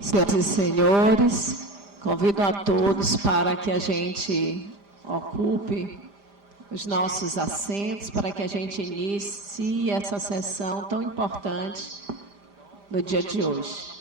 Senhoras e senhores, convido a todos para que a gente ocupe os nossos assentos, para que a gente inicie essa sessão tão importante no dia de hoje.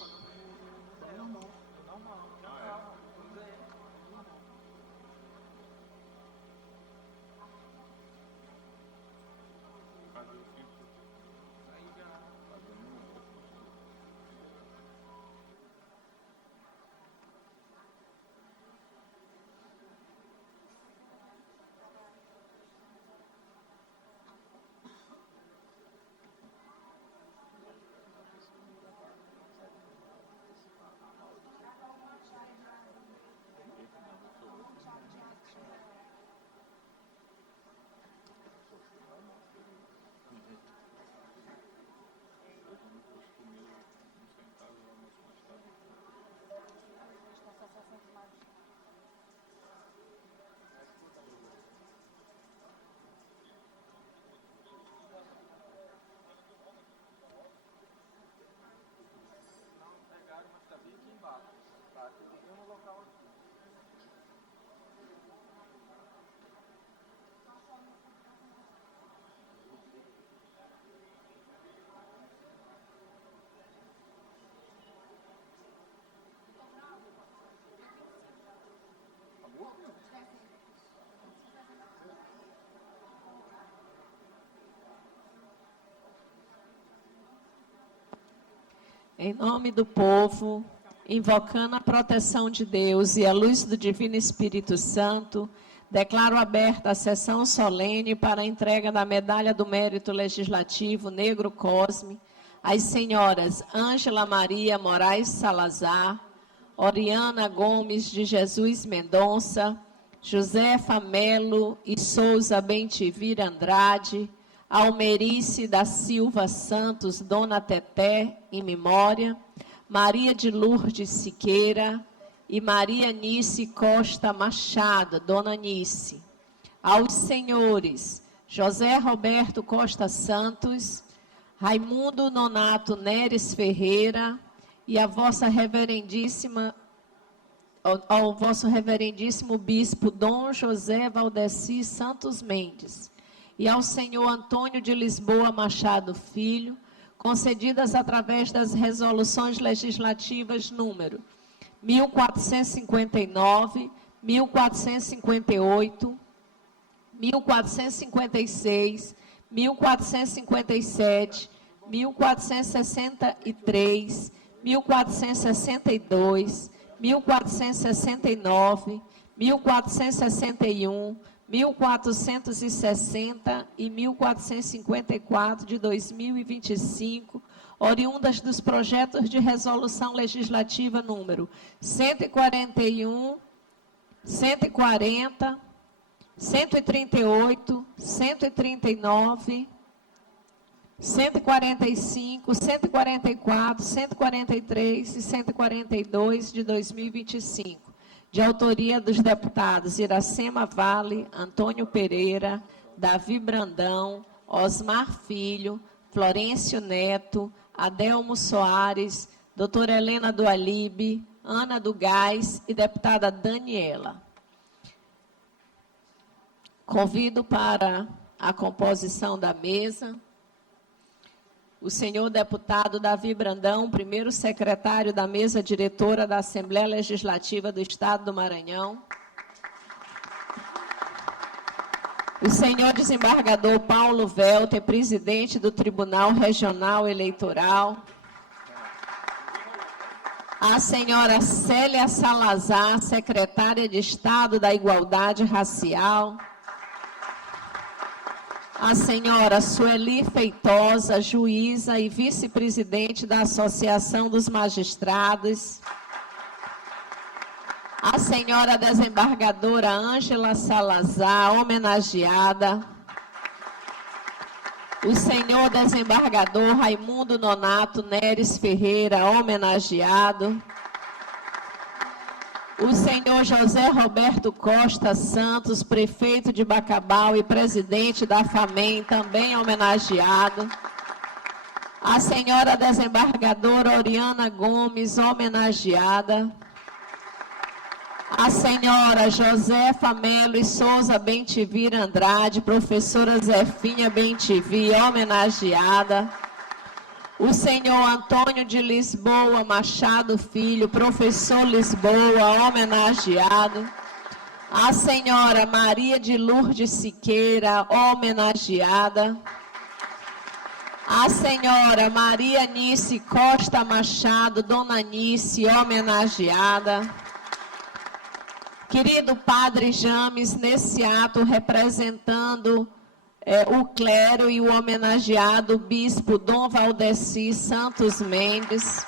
Em nome do povo, invocando a proteção de Deus e a luz do Divino Espírito Santo, declaro aberta a sessão solene para a entrega da Medalha do Mérito Legislativo Negro Cosme às senhoras Ângela Maria Moraes Salazar, Oriana Gomes de Jesus Mendonça, Josefa Melo e Souza Bentivir Andrade, Almerice da Silva Santos, Dona Teté, em memória, Maria de Lourdes Siqueira e Maria Nice Costa Machado, Dona Nice. Aos senhores José Roberto Costa Santos, Raimundo Nonato Neres Ferreira e a vossa reverendíssima, ao vosso reverendíssimo bispo Dom José Valdeci Santos Mendes, e ao senhor Antônio de Lisboa Machado Filho, concedidas através das resoluções legislativas número 1459, 1458, 1456, 1457, 1463, 1462, 1469, 1461, 1460 e 1454 de 2025, oriundas dos projetos de resolução legislativa número 141, 140, 138, 139, 145, 144, 143 e 142 de 2025. De autoria dos deputados Iracema Vale, Antônio Pereira, Davi Brandão, Osmar Filho, Florêncio Neto, Adelmo Soares, doutora Helena do Alibe, Ana do Gás e deputada Daniela. Convido para a composição da mesa o senhor deputado Davi Brandão, primeiro secretário da mesa diretora da Assembleia Legislativa do Estado do Maranhão. O senhor desembargador Paulo Welter, presidente do Tribunal Regional Eleitoral. A senhora Célia Salazar, secretária de Estado da Igualdade Racial. A senhora Sueli Feitosa, juíza e vice-presidente da Associação dos Magistrados. A senhora desembargadora Ângela Salazar, homenageada. O senhor desembargador Raimundo Nonato Neres Ferreira, homenageado. O senhor José Roberto Costa Santos, prefeito de Bacabal e presidente da FAMEM, também homenageado. A senhora desembargadora Oriana Gomes, homenageada. A senhora Josefa Melo e Souza Bem-te-vir Andrade, professora Zefinha Bem-te-vir, homenageada. O senhor Antônio de Lisboa Machado Filho, professor Lisboa, homenageado. A senhora Maria de Lourdes Siqueira, homenageada. A senhora Maria Nice Costa Machado, Dona Nice, homenageada. Querido Padre James, nesse ato representando o clero e o homenageado Bispo Dom Valdeci Santos Mendes.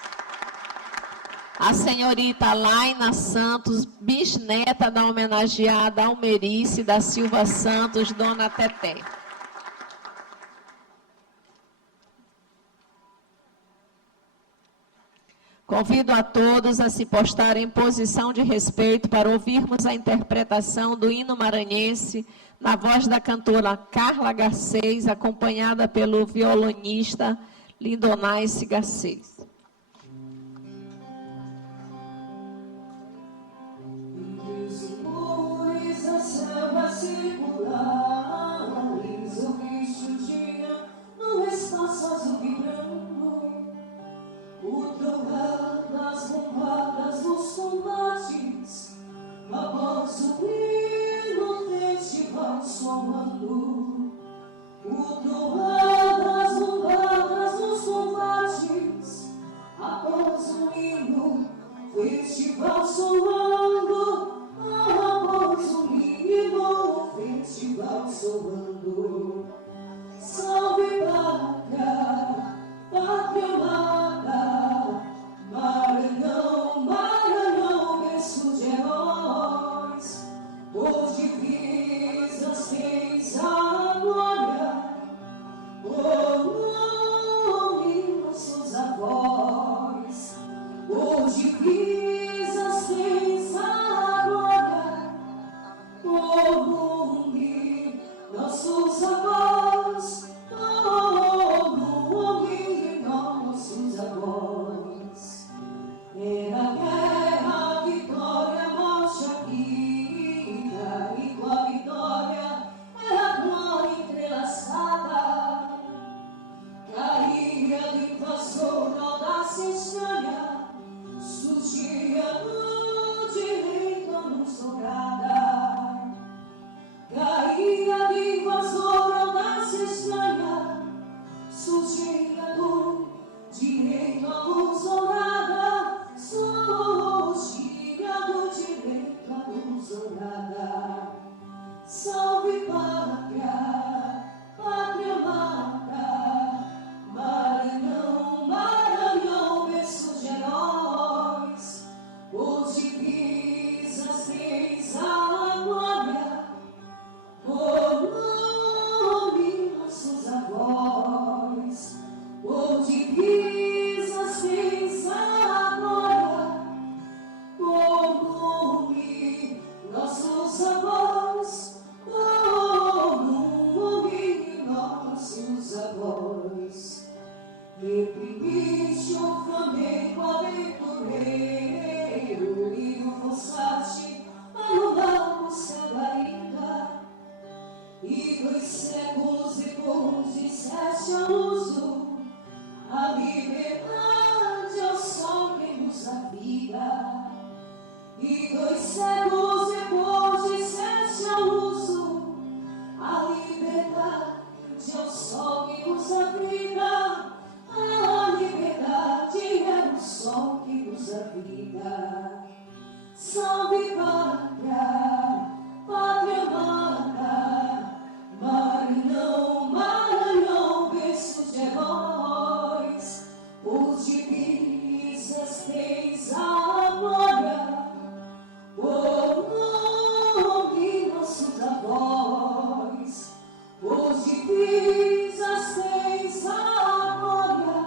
A senhorita Laina Santos, bisneta da homenageada Almerice da Silva Santos, Dona Teté. Convido a todos a se postarem em posição de respeito para ouvirmos a interpretação do hino maranhense na voz da cantora Carla Garcês, acompanhada pelo violonista Lindonais Garcês. Após o hino, festival somando, o troar das bombadas nos combates. Após o hino, festival somando, após o hino, festival somando. Salve pátria, pátria amada, Maranhão, Maranhão, berço de heróis, por divisas tens a glória, por nome nossos avós, por divisas tens a glória, por nome nossos avós, por nome nossos avós. Era guerra, vitória, morte, a vida, e com a vitória era a glória entrelaçada. Caía do invasor, audácia estranha, surgia no direito a luz dourada. Caía do invasor, audácia estranha, surgia do direito a luz dourada. Surgia do direito à luz dourada. Salve pátria, pátria amada, Maranhão, Maranhão, berço de heróis, por divisas tens a glória, por nome nossos avós, por divisas tens a glória, por nome nossos avós, por nome nossos avós. Reprimiste o flamengo aventureiro e o forçaste a rodar o céu ainda. E 2 séculos depois disseste ao uso a liberdade ao sol que nos dá vida. E 2 séculos depois disseste ao uso a liberdade ao sol que nos dá vida. A liberdade é o sol que nos dá vida. Salve pátria, pátria amada, Maranhão, Maranhão, berço de heróis, por divisas tens a glória, por nome nossos avós, por divisas tens a glória,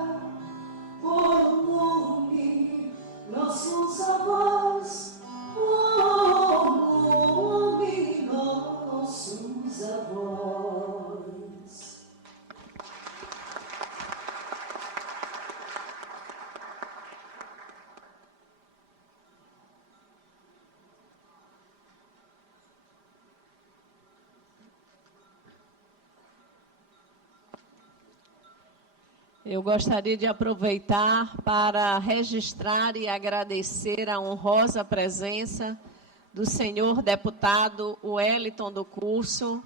por nome nossos avós, por nome nossos avós. Eu gostaria de aproveitar para registrar e agradecer a honrosa presença do senhor deputado Wellington do Curso,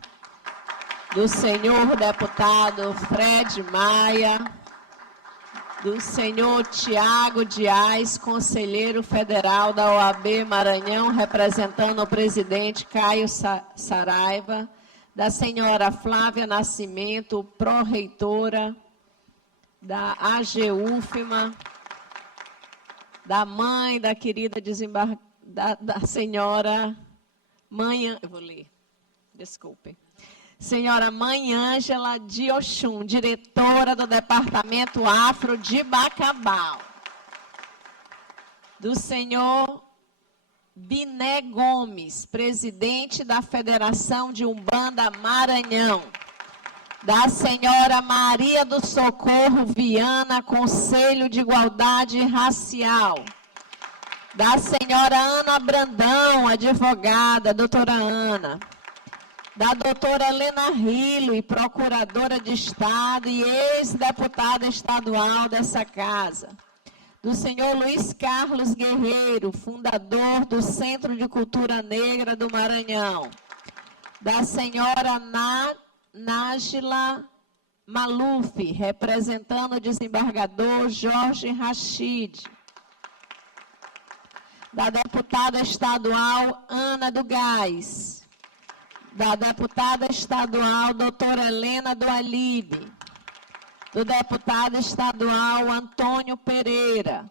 do senhor deputado Fred Maia, do senhor Tiago Dias, conselheiro federal da OAB Maranhão, representando o presidente Caio Saraiva, da senhora Flávia Nascimento, pró-reitora da AGUFMA, da mãe da querida da senhora mãe, eu vou ler, desculpe. Senhora Mãe Ângela de Oxum, diretora do Departamento Afro de Bacabal. Do senhor Biné Gomes, presidente da Federação de Umbanda Maranhão. Da senhora Maria do Socorro Viana, Conselho de Igualdade Racial. Da senhora Ana Brandão, advogada, doutora Ana. Da doutora Helena Rilo, e procuradora de Estado e ex-deputada estadual dessa casa. Do senhor Luiz Carlos Guerreiro, fundador do Centro de Cultura Negra do Maranhão. Da senhora Nájila Maluf, representando o desembargador Jorge Rachid. Da deputada estadual Ana do Gás. Da deputada estadual doutora Helena do Alibe. Do deputado estadual Antônio Pereira.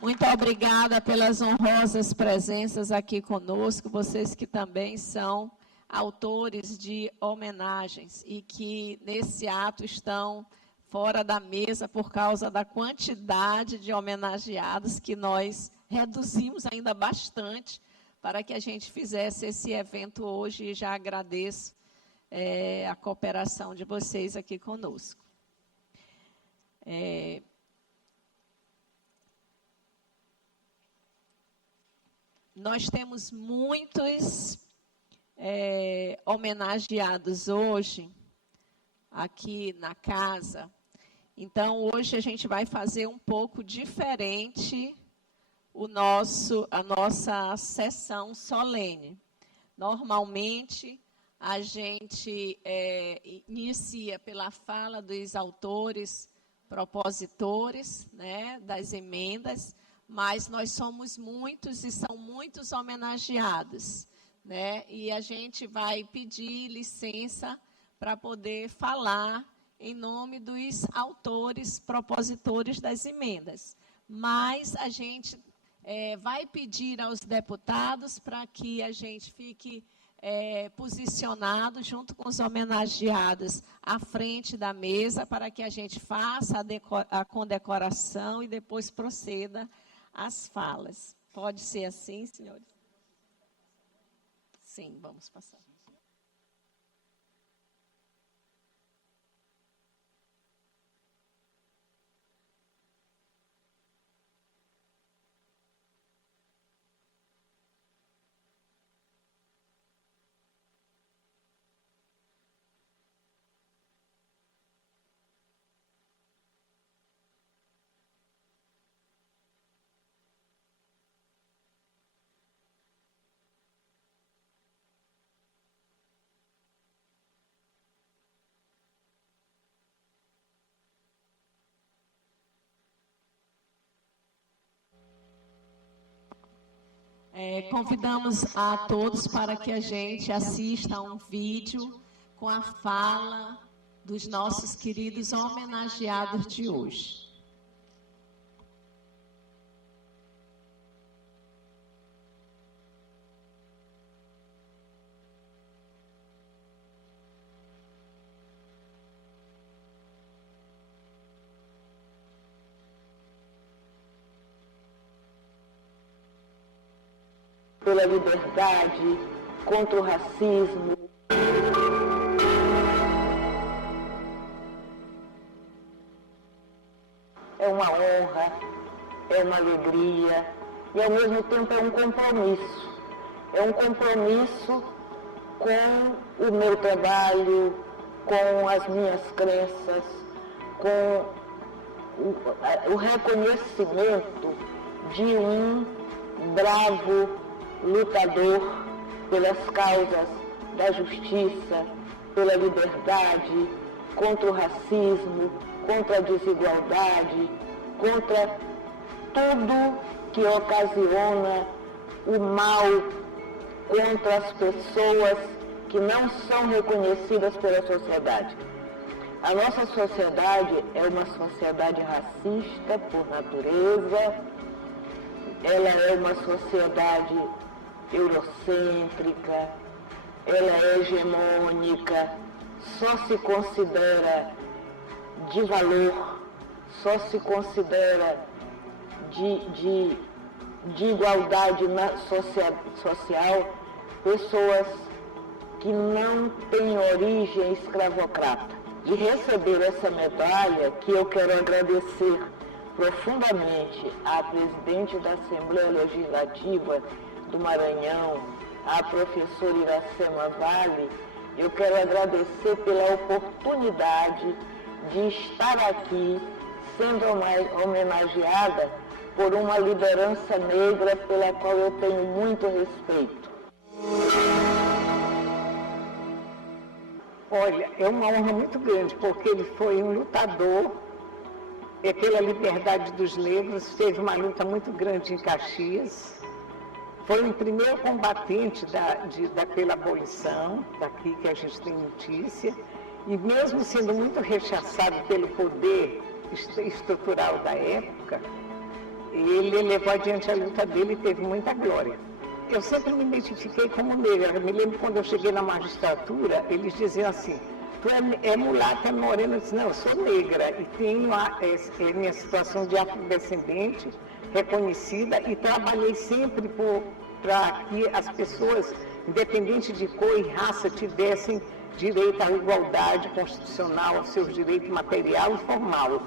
Muito obrigada pelas honrosas presenças aqui conosco, vocês que também são autores de homenagens e que nesse ato estão fora da mesa por causa da quantidade de homenageados que nós reduzimos ainda bastante para que a gente fizesse esse evento hoje, e já agradeço a cooperação de vocês aqui conosco. Nós temos muitos homenageados hoje aqui na casa. Então, hoje a gente vai fazer um pouco diferente a nossa sessão solene. Normalmente, a gente inicia pela fala dos autores propositores, né, das emendas, mas nós somos muitos e são muitos homenageados, né? E a gente vai pedir licença para poder falar em nome dos autores propositores das emendas. Mas a gente vai pedir aos deputados para que a gente fique posicionado junto com os homenageados à frente da mesa, para que a gente faça a condecoração e depois proceda às falas. Pode ser assim, senhores? Sim, vamos passar. Convidamos a todos para que a gente assista a um vídeo com a fala dos nossos queridos homenageados de hoje. Pela liberdade, contra o racismo. É uma honra, é uma alegria e, ao mesmo tempo, é um compromisso. É um compromisso com o meu trabalho, com as minhas crenças, com o reconhecimento de um bravo lutador pelas causas da justiça, pela liberdade, contra o racismo, contra a desigualdade, contra tudo que ocasiona o mal, contra as pessoas que não são reconhecidas pela sociedade. A nossa sociedade é uma sociedade racista por natureza, ela é uma sociedade eurocêntrica, ela é hegemônica, só se considera de valor, só se considera de igualdade social pessoas que não têm origem escravocrata. E receber essa medalha, que eu quero agradecer profundamente à presidente da Assembleia Legislativa do Maranhão, a professora Iracema Vale, eu quero agradecer pela oportunidade de estar aqui sendo homenageada por uma liderança negra pela qual eu tenho muito respeito. Olha, é uma honra muito grande, porque ele foi um lutador pela liberdade dos negros, teve uma luta muito grande em Caxias, foi o primeiro combatente daquela abolição, daqui que a gente tem notícia, e mesmo sendo muito rechaçado pelo poder estrutural da época, ele levou adiante a luta dele e teve muita glória. Eu sempre me identifiquei como negra. Eu me lembro quando eu cheguei na magistratura, eles diziam assim, tu é mulata, é morena? Eu disse, não, eu sou negra e tenho minha situação de afrodescendente reconhecida e trabalhei sempre para que as pessoas, independente de cor e raça, tivessem direito à igualdade constitucional, aos seus direitos material e formal.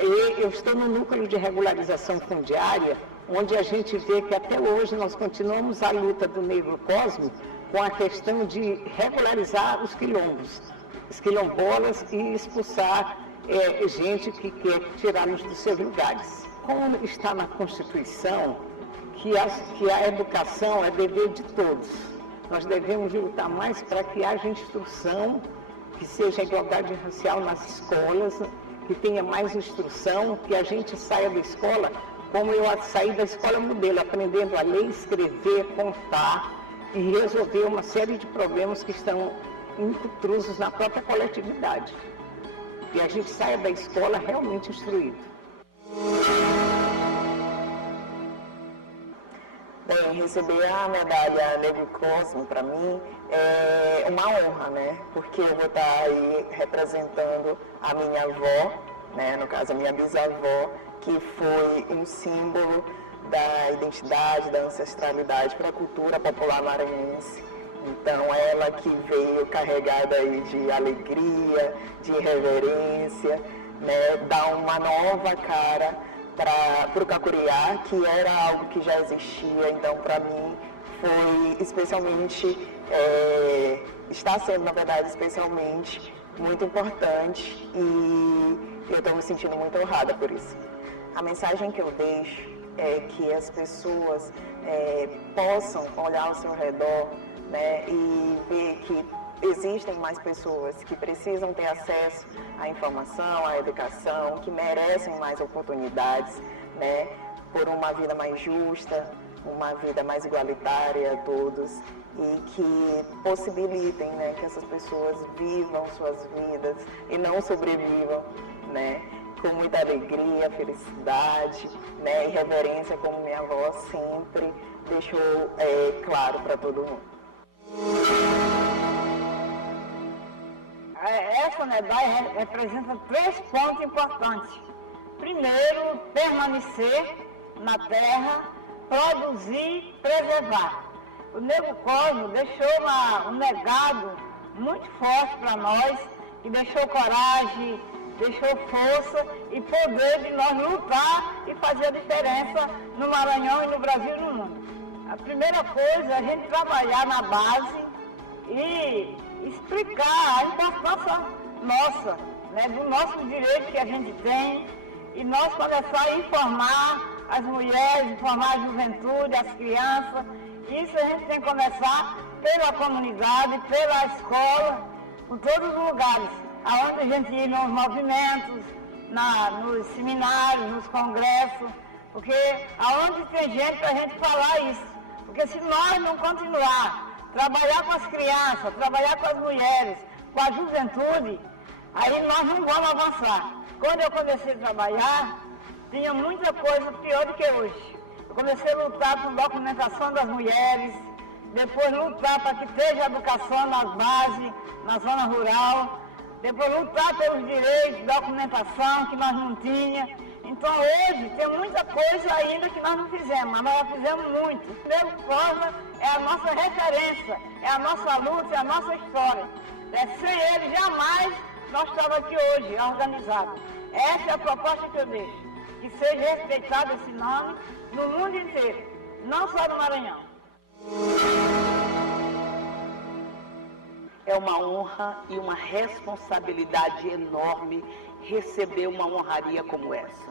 Eu estou no núcleo de regularização fundiária, onde a gente vê que até hoje nós continuamos a luta do negro Cosme com a questão de regularizar os quilombos, os quilombolas e expulsar gente que quer tirá-los dos seus lugares. Como está na Constituição que a educação é dever de todos, nós devemos lutar mais para que haja instrução, que seja igualdade racial nas escolas, que tenha mais instrução, que a gente saia da escola como eu saí da escola modelo, aprendendo a ler, escrever, contar e resolver uma série de problemas que estão intrusos na própria coletividade. E a gente saia da escola realmente instruído. Bem, receber a medalha Negro Cosme, para mim, é uma honra, né? Porque eu vou estar aí representando a minha avó, né? No caso, a minha bisavó, que foi um símbolo da identidade, da ancestralidade para a cultura popular maranhense. Então, ela que veio carregada aí de alegria, de reverência, né? Dar uma nova cara para o Cacuriá, que era algo que já existia. Então, para mim, foi especialmente, está sendo, na verdade, especialmente muito importante e eu estou me sentindo muito honrada por isso. A mensagem que eu deixo é que as pessoas possam olhar ao seu redor, né, e ver que existem mais pessoas que precisam ter acesso à informação, à educação, que merecem mais oportunidades, né, por uma vida mais justa, uma vida mais igualitária a todos e que possibilitem, né, que essas pessoas vivam suas vidas e não sobrevivam, né, com muita alegria, felicidade, né, e reverência, como minha avó sempre deixou claro para todo mundo. Essa medalha representa 3 pontos importantes. Primeiro, permanecer na terra, produzir, preservar. O Negro Cosme deixou um legado muito forte para nós, que deixou coragem, deixou força e poder de nós lutar e fazer a diferença no Maranhão e no Brasil e no mundo. A primeira coisa é a gente trabalhar na base e explicar a importância nossa né, do nosso direito que a gente tem, e nós começar a informar as mulheres, informar a juventude, as crianças. Isso a gente tem que começar pela comunidade, pela escola, por todos os lugares, aonde a gente ir nos movimentos, nos seminários, nos congressos, porque aonde tem gente para a gente falar isso. Porque se nós não continuar a trabalhar com as crianças, trabalhar com as mulheres, com a juventude, aí nós não vamos avançar. Quando eu comecei a trabalhar, tinha muita coisa pior do que hoje. Eu comecei a lutar por documentação das mulheres, depois lutar para que esteja educação nas bases, na zona rural, depois lutar pelos direitos, documentação que nós não tínhamos. Então hoje tem muita coisa ainda que nós não fizemos, mas nós já fizemos muito. O Negro Cosmo é a nossa referência, é a nossa luta, é a nossa história. Sem ele jamais nós estávamos aqui hoje, organizados. Essa é a proposta que eu deixo, que seja respeitado esse nome no mundo inteiro, não só no Maranhão. É uma honra e uma responsabilidade enorme receber uma honraria como essa.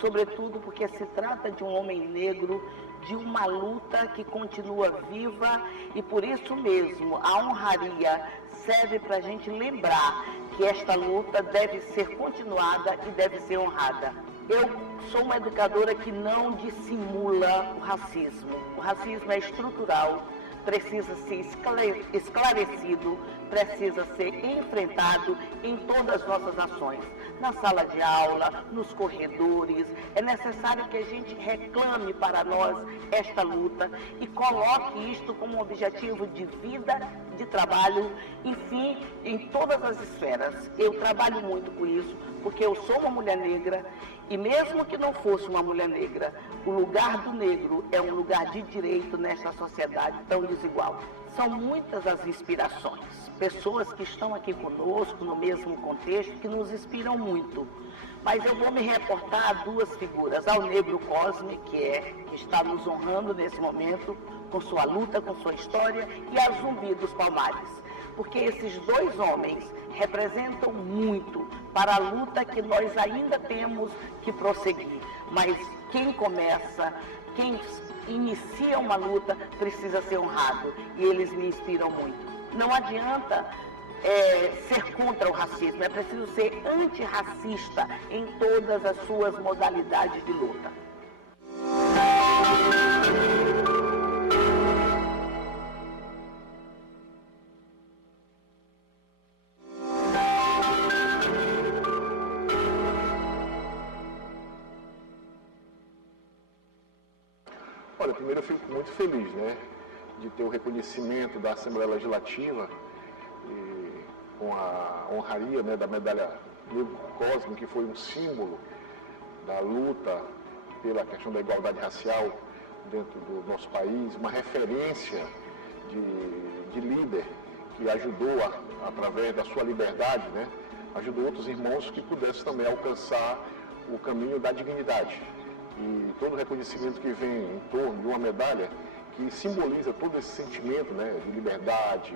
Sobretudo porque se trata de um homem negro, de uma luta que continua viva, e por isso mesmo a honraria serve para a gente lembrar que esta luta deve ser continuada e deve ser honrada. Eu sou uma educadora que não dissimula o racismo. O racismo é estrutural, precisa ser esclarecido, precisa ser enfrentado em todas as nossas ações. Na sala de aula, nos corredores, é necessário que a gente reclame para nós esta luta e coloque isto como um objetivo de vida, de trabalho, enfim, em todas as esferas. Eu trabalho muito com isso, porque eu sou uma mulher negra e mesmo que não fosse uma mulher negra, o lugar do negro é um lugar de direito nesta sociedade tão desigual. São muitas as inspirações, pessoas que estão aqui conosco no mesmo contexto, que nos inspiram muito. Mas eu vou me reportar a duas figuras, ao Negro Cosme, que está nos honrando nesse momento, com sua luta, com sua história, e a Zumbi dos Palmares. Porque esses dois homens representam muito para a luta que nós ainda temos que prosseguir. Mas quem começa, quem inicia uma luta, precisa ser honrado. E eles me inspiram muito. Não adianta ser contra o racismo, é preciso ser antirracista em todas as suas modalidades de luta. Olha, primeiro eu fico muito feliz, né, de ter o reconhecimento da Assembleia Legislativa com a honraria, né, da medalha Negro Cosme, que foi um símbolo da luta pela questão da igualdade racial dentro do nosso país, uma referência de líder que ajudou, através da sua liberdade, né, ajudou outros irmãos que pudessem também alcançar o caminho da dignidade. E todo o reconhecimento que vem em torno de uma medalha que simboliza todo esse sentimento, né, de liberdade,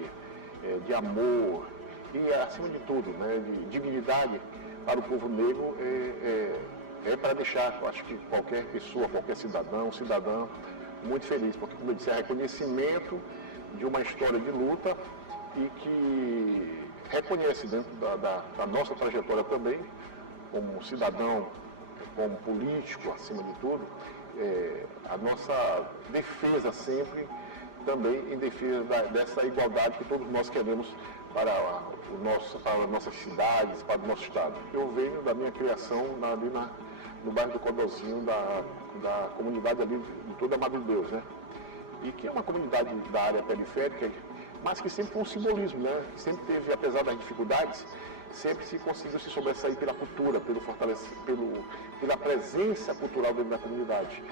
de amor e, acima de tudo, né, de dignidade para o povo negro, é para deixar, eu acho que qualquer pessoa, qualquer cidadã, muito feliz, porque, como eu disse, é reconhecimento de uma história de luta e que reconhece dentro da nossa trajetória também, como cidadão, como político, acima de tudo, a nossa defesa sempre, também em defesa dessa igualdade que todos nós queremos para as nossas cidades, para o nosso estado. Eu venho da minha criação ali no bairro do Codozinho, da comunidade ali de toda a Madre Deus, né? E que é uma comunidade da área periférica, mas que sempre foi um simbolismo, né? Que sempre teve, apesar das dificuldades, sempre se conseguiu se sobressair pela cultura, pela presença cultural dentro da comunidade.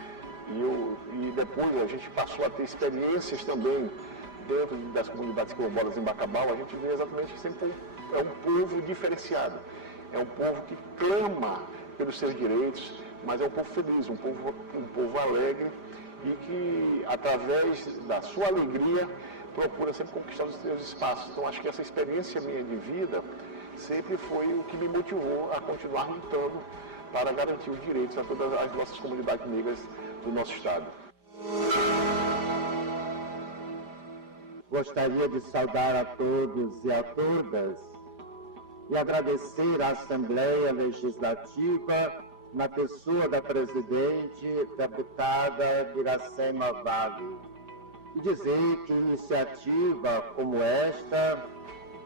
E depois a gente passou a ter experiências também dentro das comunidades quilombolas em Bacabal. A gente vê exatamente que sempre é um povo diferenciado, é um povo que clama pelos seus direitos, mas é um povo feliz, um povo alegre e que, através da sua alegria, procura sempre conquistar os seus espaços. Então, acho que essa experiência minha de vida sempre foi o que me motivou a continuar lutando para garantir os direitos a todas as nossas comunidades negras do nosso estado. Gostaria de saudar a todos e a todas e agradecer à Assembleia Legislativa, na pessoa da presidente, deputada Iracema Vale, e dizer que iniciativa como esta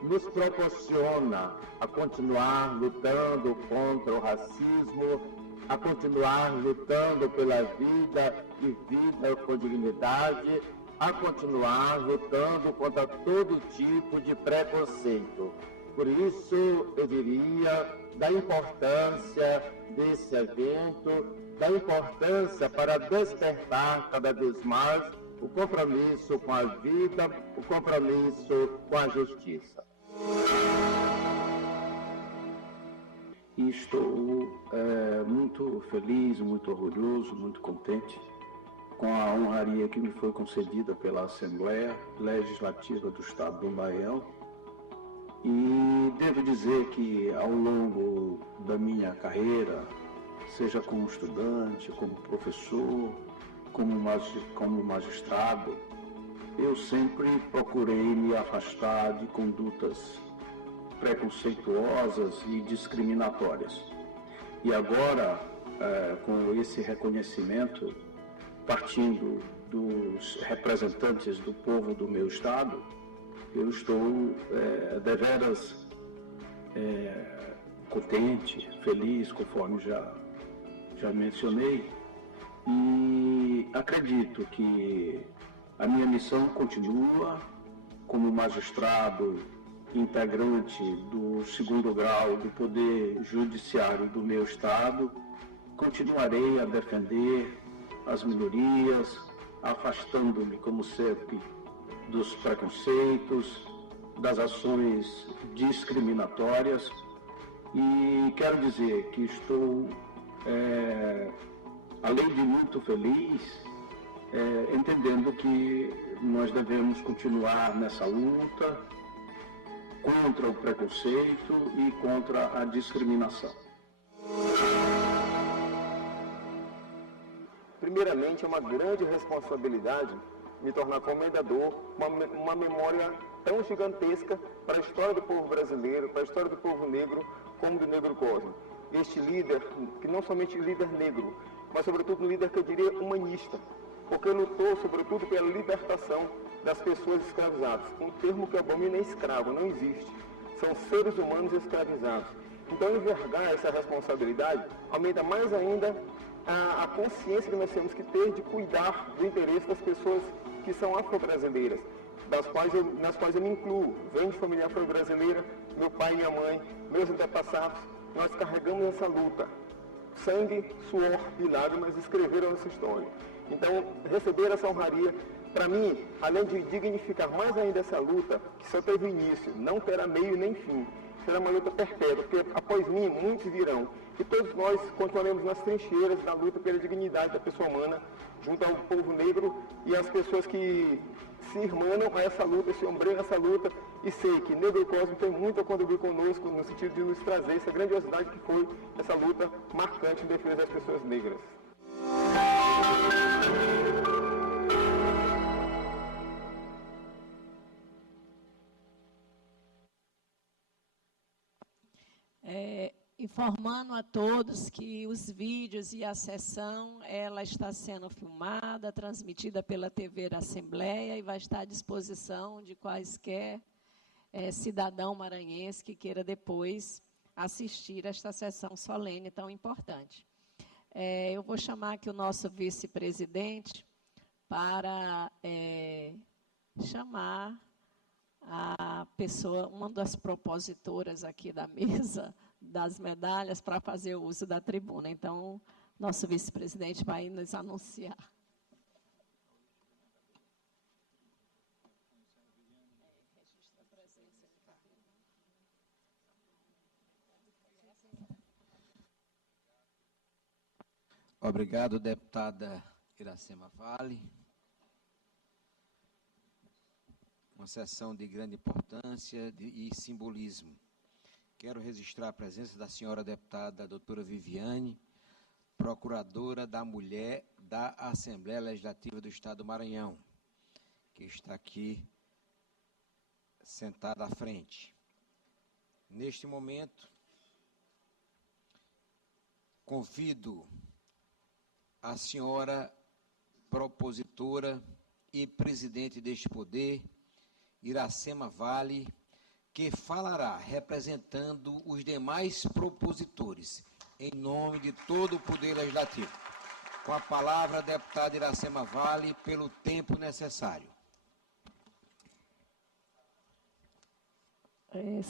nos proporciona a continuar lutando contra o racismo, a continuar lutando pela vida e vida com dignidade, a continuar lutando contra todo tipo de preconceito. Por isso, eu diria da importância desse evento, da importância para despertar cada vez mais o compromisso com a vida, o compromisso com a justiça. E estou muito feliz, muito orgulhoso, muito contente com a honraria que me foi concedida pela Assembleia Legislativa do Estado do Maranhão. E devo dizer que ao longo da minha carreira, seja como estudante, como professor, como magistrado, eu sempre procurei me afastar de condutas preconceituosas e discriminatórias. E agora, com esse reconhecimento, partindo dos representantes do povo do meu estado, eu estou deveras contente, feliz, conforme já mencionei, e acredito que a minha missão continua como magistrado integrante do 2º grau do Poder Judiciário do meu estado. Continuarei a defender as minorias, afastando-me, como sempre, dos preconceitos, das ações discriminatórias, e quero dizer que estou, além de muito feliz, entendendo que nós devemos continuar nessa luta contra o preconceito e contra a discriminação. Primeiramente, é uma grande responsabilidade me tornar comendador, uma memória tão gigantesca para a história do povo brasileiro, para a história do povo negro, como do Negro Cosmo. Este líder, que não somente líder negro, mas sobretudo um líder que eu diria humanista, porque lutou sobretudo pela libertação das pessoas escravizadas. Um termo que abomina é escravo, não existe. São seres humanos escravizados. Então, envergar essa responsabilidade aumenta mais ainda a consciência que nós temos que ter de cuidar do interesse das pessoas que são afro-brasileiras, nas quais eu me incluo. Venho de família afro-brasileira, meu pai e minha mãe, meus antepassados, nós carregamos essa luta. Sangue, suor e lágrimas escreveram essa história. Então, receber essa honraria, para mim, além de dignificar mais ainda essa luta, que só teve início, não terá meio nem fim, será uma luta perpétua, porque após mim muitos virão. E todos nós continuaremos nas trincheiras da luta pela dignidade da pessoa humana, junto ao povo negro e às pessoas que se irmanam a essa luta, se ombreiam a essa luta, e sei que Negro Cosmo tem muito a contribuir conosco no sentido de nos trazer essa grandiosidade que foi essa luta marcante em defesa das pessoas negras. Informando a todos que os vídeos e a sessão, ela está sendo filmada, transmitida pela TV da Assembleia e vai estar à disposição de quaisquer cidadão maranhense que queira depois assistir esta sessão solene tão importante. Eu vou chamar aqui o nosso vice-presidente para chamar a pessoa, uma das propositoras aqui da mesa, das medalhas, para fazer o uso da tribuna. Então, nosso vice-presidente vai nos anunciar. Obrigado, deputada Iracema Vale. Uma sessão de grande importância e simbolismo. quero registrar a presença da senhora deputada doutora Viviane, procuradora da Mulher da Assembleia Legislativa do Estado do Maranhão, que está aqui sentada à frente. Neste momento, convido a senhora propositora e presidente deste poder, Iracema Vale, que falará representando os demais propositores, em nome de todo o Poder Legislativo. Com a palavra, a deputada Iracema Vale, pelo tempo necessário.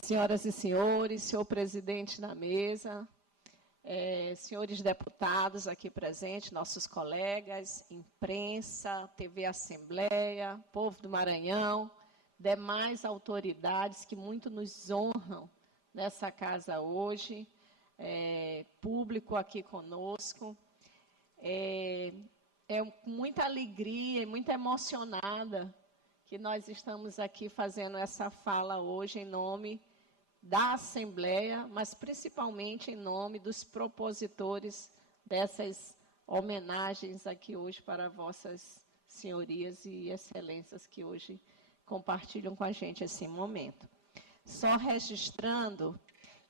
Senhoras e senhores, senhor presidente da mesa, senhores deputados aqui presentes, nossos colegas, imprensa, TV Assembleia, povo do Maranhão, demais autoridades que muito nos honram nessa casa hoje, público aqui conosco. Com muita alegria e muito emocionada que nós estamos aqui fazendo essa fala hoje em nome da Assembleia, mas principalmente em nome dos propositores dessas homenagens aqui hoje para vossas senhorias e excelências que hoje compartilham com a gente esse momento. Só registrando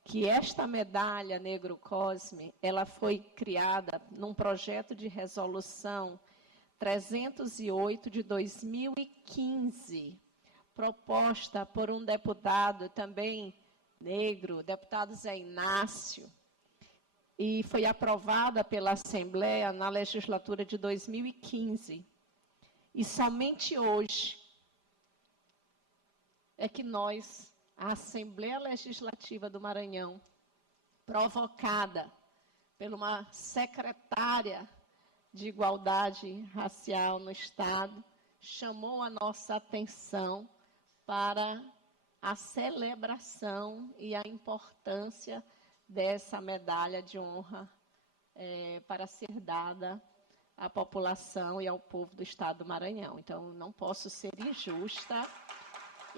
que esta medalha Negro Cosme, ela foi criada num projeto de resolução 308 de 2015, proposta por um deputado também negro, deputado Zé Inácio, e foi aprovada pela Assembleia na legislatura de 2015. E somente hoje é que nós, a Assembleia Legislativa do Maranhão, provocada por uma secretária de Igualdade Racial no Estado, chamou a nossa atenção para a celebração e a importância dessa medalha de honra para ser dada à população e ao povo do Estado do Maranhão. Então, não posso ser injusta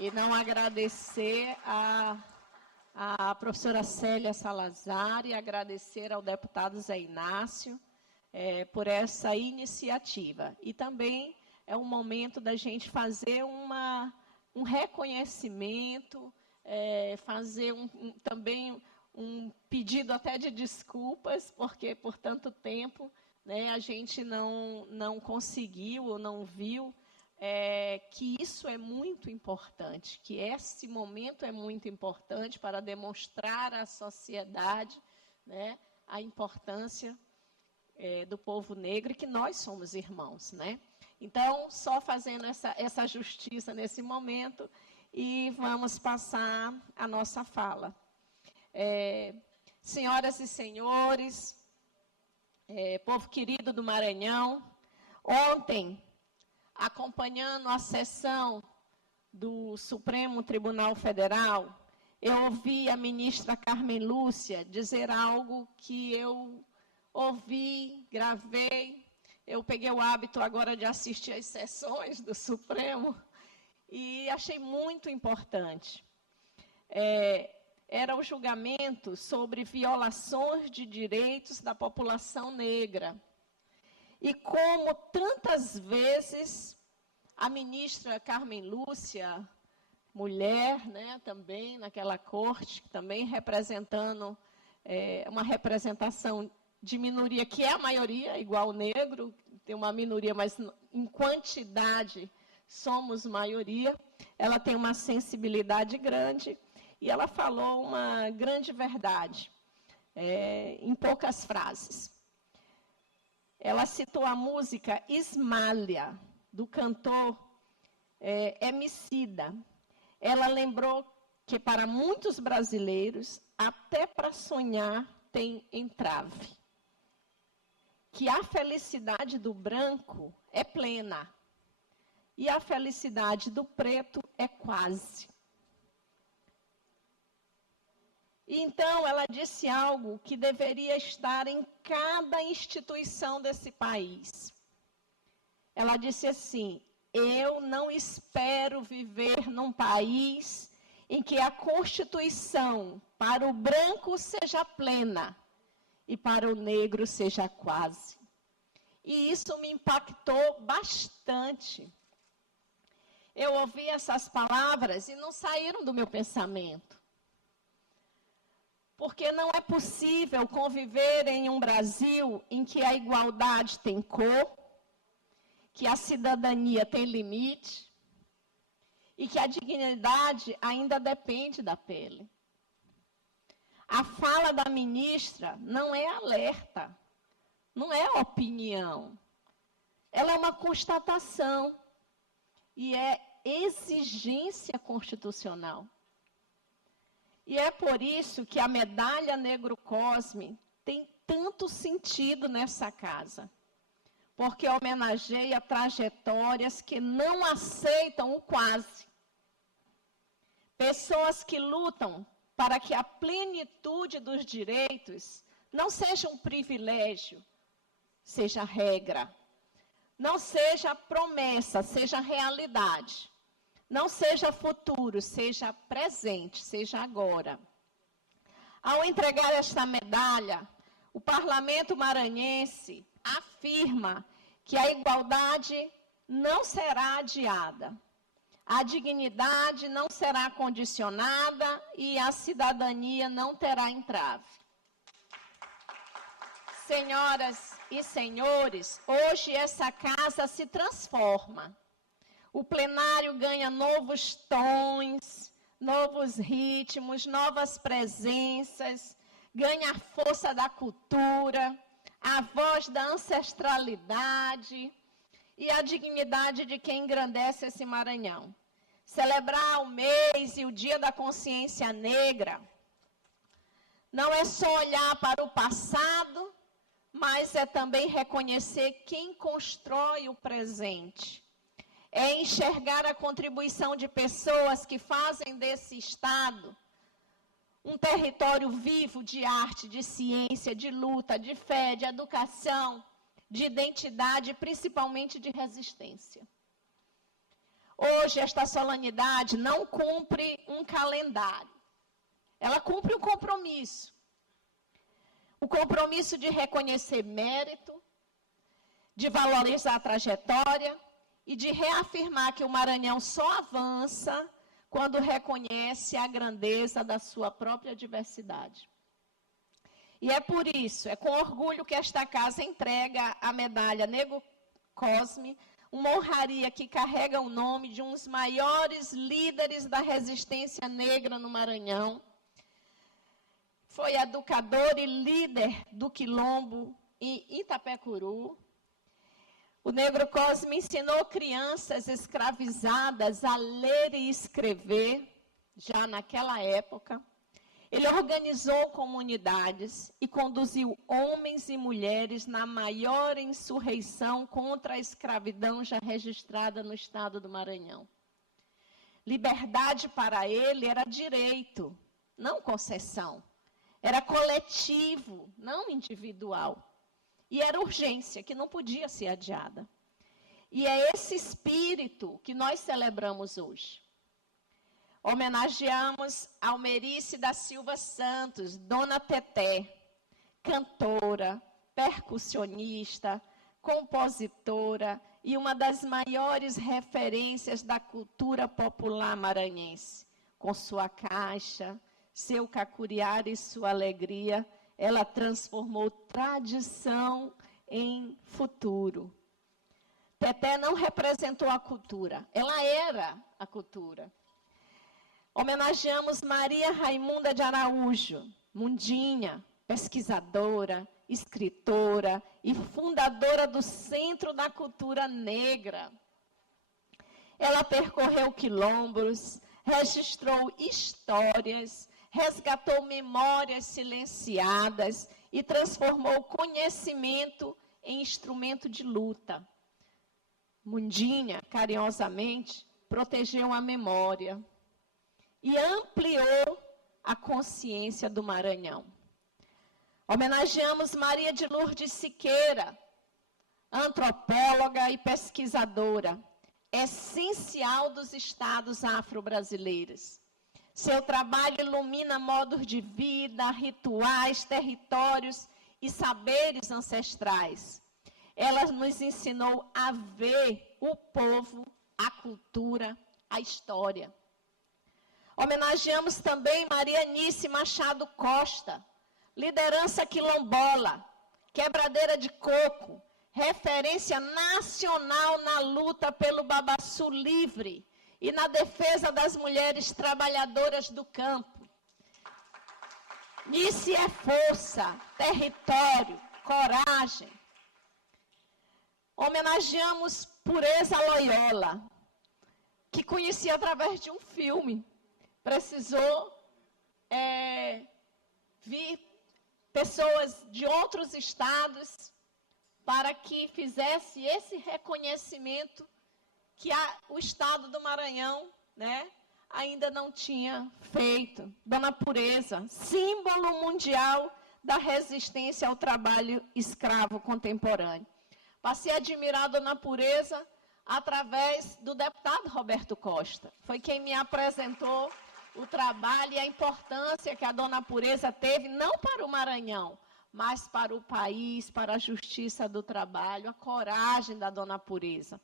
e não agradecer a professora Célia Salazar e agradecer ao deputado Zé Inácio por essa iniciativa. E também é um momento da gente fazer um reconhecimento, fazer também um pedido até de desculpas, porque por tanto tempo a gente não conseguiu ou não viu que isso é muito importante, que esse momento é muito importante para demonstrar à sociedade a importância do povo negro e que nós somos irmãos, Então, só fazendo essa justiça nesse momento e vamos passar a nossa fala. Senhoras e senhores, povo querido do Maranhão, ontem, acompanhando a sessão do Supremo Tribunal Federal, eu ouvi a ministra Carmen Lúcia dizer algo que eu ouvi, gravei. Eu peguei o hábito agora de assistir às sessões do Supremo e achei muito importante. Era o julgamento sobre violações de direitos da população negra. E como tantas vezes a ministra Carmen Lúcia, mulher, também naquela corte, também representando uma representação de minoria, que é a maioria, igual o negro, tem uma minoria, mas em quantidade somos maioria, ela tem uma sensibilidade grande, e ela falou uma grande verdade, em poucas frases. Ela citou a música Ismália, do cantor Emicida. Ela lembrou que para muitos brasileiros, até para sonhar tem entrave. Que a felicidade do branco é plena e a felicidade do preto é quase. E então ela disse algo que deveria estar em cada instituição desse país. Ela disse assim: eu não espero viver num país em que a Constituição para o branco seja plena e para o negro seja quase. E isso me impactou bastante. Eu ouvi essas palavras e não saíram do meu pensamento. Porque não é possível conviver em um Brasil em que a igualdade tem cor, que a cidadania tem limite e que a dignidade ainda depende da pele. A fala da ministra não é alerta, não é opinião. Ela é uma constatação e é exigência constitucional. E é por isso que a medalha Negro Cosme tem tanto sentido nessa casa. Porque homenageia trajetórias que não aceitam o quase. Pessoas que lutam para que a plenitude dos direitos não seja um privilégio, seja regra. Não seja promessa, seja realidade. Não seja futuro, seja presente, seja agora. Ao entregar esta medalha, o Parlamento maranhense afirma que a igualdade não será adiada, a dignidade não será condicionada e a cidadania não terá entrave. Senhoras e senhores, hoje essa casa se transforma. O plenário ganha novos tons, novos ritmos, novas presenças, ganha a força da cultura, a voz da ancestralidade e a dignidade de quem engrandece esse Maranhão. Celebrar o mês e o Dia da Consciência Negra não é só olhar para o passado, mas é também reconhecer quem constrói o presente. É enxergar a contribuição de pessoas que fazem desse Estado um território vivo de arte, de ciência, de luta, de fé, de educação, de identidade, principalmente de resistência. Hoje, esta solenidade não cumpre um calendário. Ela cumpre um compromisso. O compromisso de reconhecer mérito, de valorizar a trajetória e de reafirmar que o Maranhão só avança quando reconhece a grandeza da sua própria diversidade. E é por isso, é com orgulho que esta casa entrega a medalha Negro Cosme, uma honraria que carrega o nome de um dos maiores líderes da resistência negra no Maranhão. Foi educador e líder do Quilombo em Itapecuru. O Negro Cosme ensinou crianças escravizadas a ler e escrever, já naquela época. Ele organizou comunidades e conduziu homens e mulheres na maior insurreição contra a escravidão já registrada no estado do Maranhão. Liberdade para ele era direito, não concessão. Era coletivo, não individual. E era urgência, que não podia ser adiada. E é esse espírito que nós celebramos hoje. Homenageamos Almerice da Silva Santos, Dona Teté, cantora, percussionista, compositora e uma das maiores referências da cultura popular maranhense. Com sua caixa, seu cacuriar e sua alegria, ela transformou tradição em futuro. Teté não representou a cultura, ela era a cultura. Homenageamos Maria Raimunda de Araújo, Mundinha, pesquisadora, escritora e fundadora do Centro da Cultura Negra. Ela percorreu quilombos, registrou histórias, resgatou memórias silenciadas e transformou conhecimento em instrumento de luta. Mundinha, carinhosamente, protegeu a memória e ampliou a consciência do Maranhão. Homenageamos Maria de Lourdes Siqueira, antropóloga e pesquisadora, essencial dos estados afro-brasileiros. Seu trabalho ilumina modos de vida, rituais, territórios e saberes ancestrais. Ela nos ensinou a ver o povo, a cultura, a história. Homenageamos também Marianice Machado Costa, liderança quilombola, quebradeira de coco, referência nacional na luta pelo babaçu livre e na defesa das mulheres trabalhadoras do campo. Nice é força, território, coragem. Homenageamos Pureza Loyola, que conheci através de um filme. Precisou vir pessoas de outros estados para que fizesse esse reconhecimento que o estado do Maranhão, né, ainda não tinha feito. Dona Pureza, símbolo mundial da resistência ao trabalho escravo contemporâneo. Passei a admirar a Dona Pureza através do deputado Roberto Costa. Foi quem me apresentou o trabalho e a importância que a Dona Pureza teve, não para o Maranhão, mas para o país, para a justiça do trabalho, a coragem da Dona Pureza.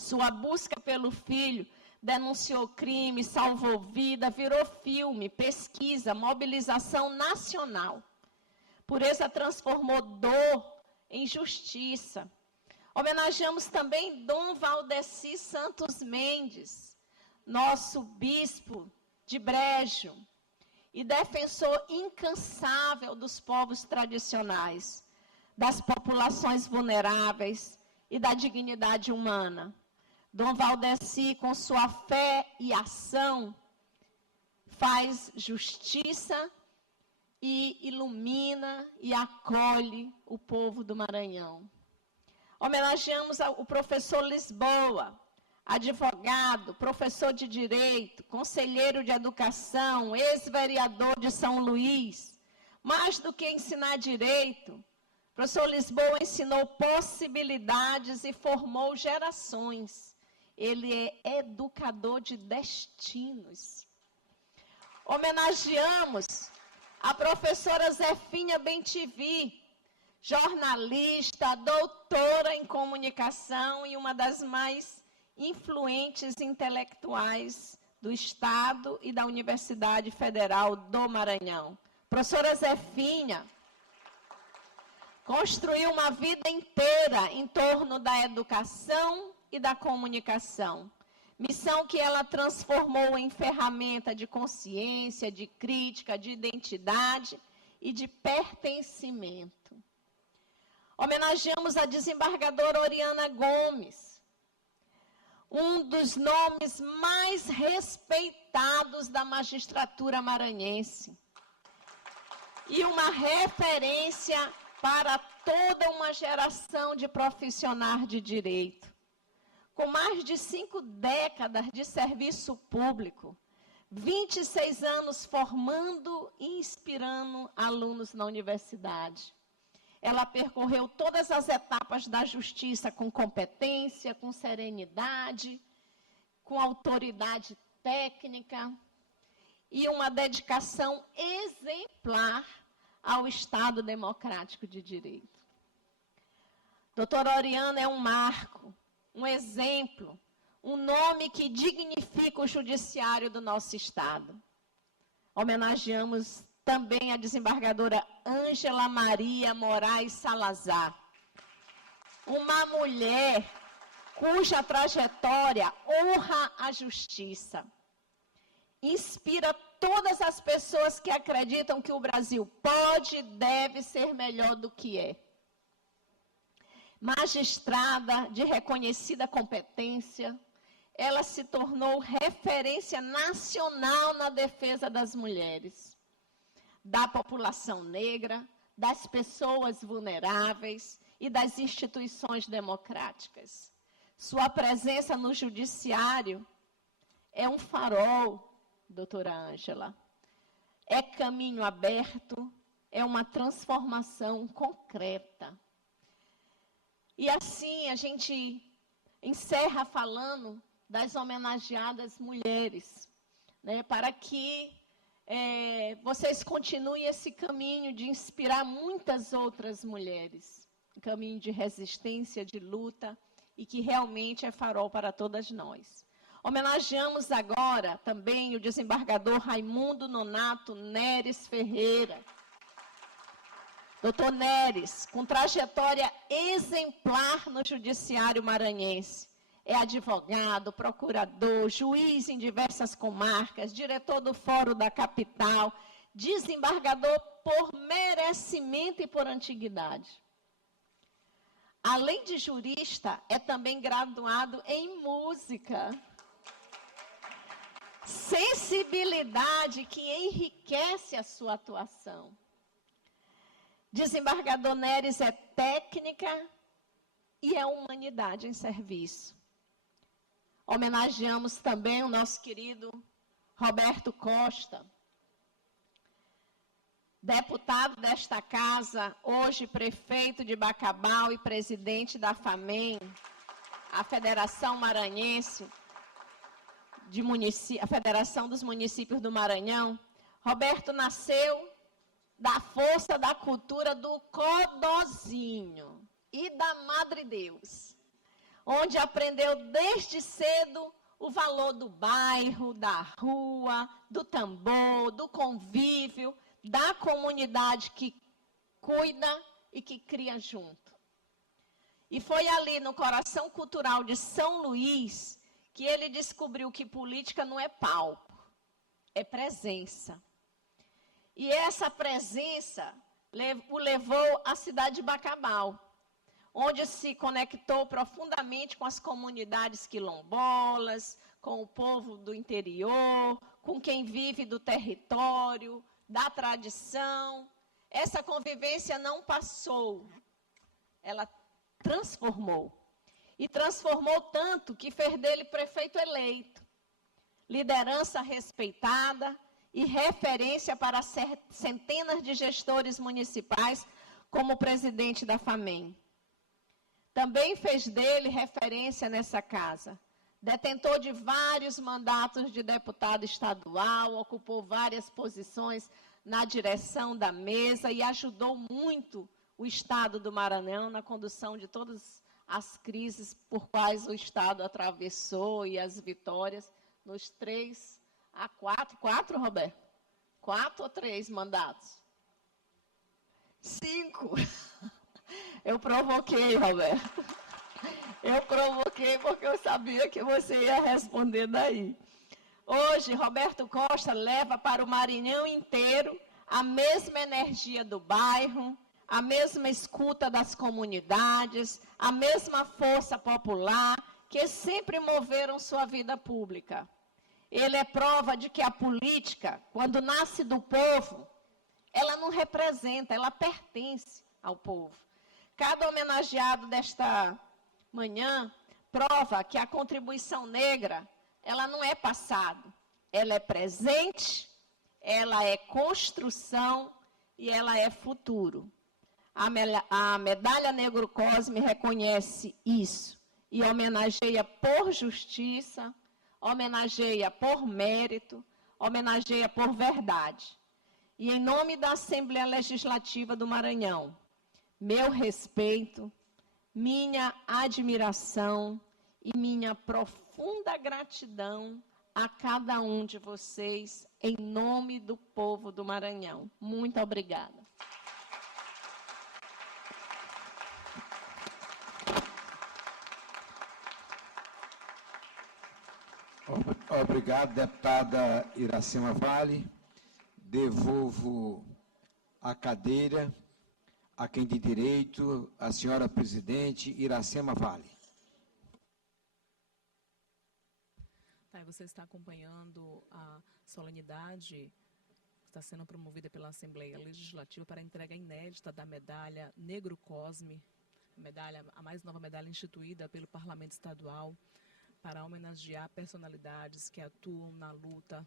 Sua busca pelo filho denunciou crime, salvou vida, virou filme, pesquisa, mobilização nacional. Pureza transformou dor em justiça. Homenageamos também Dom Valdeci Santos Mendes, nosso bispo de Brejo e defensor incansável dos povos tradicionais, das populações vulneráveis e da dignidade humana. Dom Valdeci, com sua fé e ação, faz justiça e ilumina e acolhe o povo do Maranhão. Homenageamos o professor Lisboa, advogado, professor de direito, conselheiro de educação, ex-vereador de São Luís. Mais do que ensinar direito, o professor Lisboa ensinou possibilidades e formou gerações. Ele é educador de destinos. Homenageamos a professora Zefinha Bentivi, jornalista, doutora em comunicação e uma das mais influentes intelectuais do Estado e da Universidade Federal do Maranhão. Professora Zefinha construiu uma vida inteira em torno da educação e da comunicação. Missão que ela transformou em ferramenta de consciência, de crítica, de identidade e de pertencimento. Homenageamos a desembargadora Oriana Gomes, um dos nomes mais respeitados da magistratura maranhense e uma referência para toda uma geração de profissionais de direito. Com mais de 5 décadas de serviço público, 26 anos formando e inspirando alunos na universidade. Ela percorreu todas as etapas da justiça com competência, com serenidade, com autoridade técnica e uma dedicação exemplar ao Estado Democrático de Direito. Doutora Oriana é um marco, um exemplo, um nome que dignifica o judiciário do nosso Estado. Homenageamos também a desembargadora Ângela Maria Moraes Salazar, uma mulher cuja trajetória honra a justiça, inspira todas as pessoas que acreditam que o Brasil pode e deve ser melhor do que é. Magistrada de reconhecida competência, ela se tornou referência nacional na defesa das mulheres, da população negra, das pessoas vulneráveis e das instituições democráticas. Sua presença no judiciário é um farol, doutora Ângela. É caminho aberto, é uma transformação concreta. E assim a gente encerra falando das homenageadas mulheres, né, para que vocês continuem esse caminho de inspirar muitas outras mulheres, um caminho de resistência, de luta, e que realmente é farol para todas nós. Homenageamos agora também o desembargador Raimundo Nonato Neres Ferreira. Doutor Neres, com trajetória exemplar no judiciário maranhense. É advogado, procurador, juiz em diversas comarcas, diretor do Fórum da Capital, desembargador por merecimento e por antiguidade. Além de jurista, é também graduado em música. Sensibilidade que enriquece a sua atuação. Desembargador Neres é técnica e é humanidade em serviço. Homenageamos também o nosso querido Roberto Costa, deputado desta casa, hoje prefeito de Bacabal e presidente da FAMEM, a Federação Maranhense, a Federação dos Municípios do Maranhão. Roberto nasceu da força da cultura do Codozinho e da Madre Deus, onde aprendeu desde cedo o valor do bairro, da rua, do tambor, do convívio, da comunidade que cuida e que cria junto. E foi ali no coração cultural de São Luís que ele descobriu que política não é palco, é presença. E essa presença o levou à cidade de Bacabal, onde se conectou profundamente com as comunidades quilombolas, com o povo do interior, com quem vive do território, da tradição. Essa convivência não passou, ela transformou. E transformou tanto que fez dele prefeito eleito, liderança respeitada e referência para centenas de gestores municipais, como presidente da FAMEM. Também fez dele referência nessa casa. Detentor de vários mandatos de deputado estadual, ocupou várias posições na direção da mesa e ajudou muito o Estado do Maranhão na condução de todas as crises por quais o Estado atravessou e as vitórias nos 3 a 4, Roberto? 4 ou 3 mandatos? 5. Eu provoquei, Roberto. Eu provoquei porque eu sabia que você ia responder daí. Hoje, Roberto Costa leva para o Maranhão inteiro a mesma energia do bairro, a mesma escuta das comunidades, a mesma força popular que sempre moveram sua vida pública. Ele é prova de que a política, quando nasce do povo, ela não representa, ela pertence ao povo. Cada homenageado desta manhã prova que a contribuição negra, ela não é passado, ela é presente, ela é construção e ela é futuro. A Medalha Negro Cosme reconhece isso e homenageia por justiça, homenageia por mérito, homenageia por verdade. E em nome da Assembleia Legislativa do Maranhão, meu respeito, minha admiração e minha profunda gratidão a cada um de vocês, em nome do povo do Maranhão. Muito obrigada. Obrigado, deputada Iracema Vale. Devolvo a cadeira a quem de direito, a senhora presidente Iracema Vale. Você está acompanhando a solenidade que está sendo promovida pela Assembleia Legislativa para a entrega inédita da medalha Negro Cosme, a mais nova medalha instituída pelo Parlamento Estadual, para homenagear personalidades que atuam na luta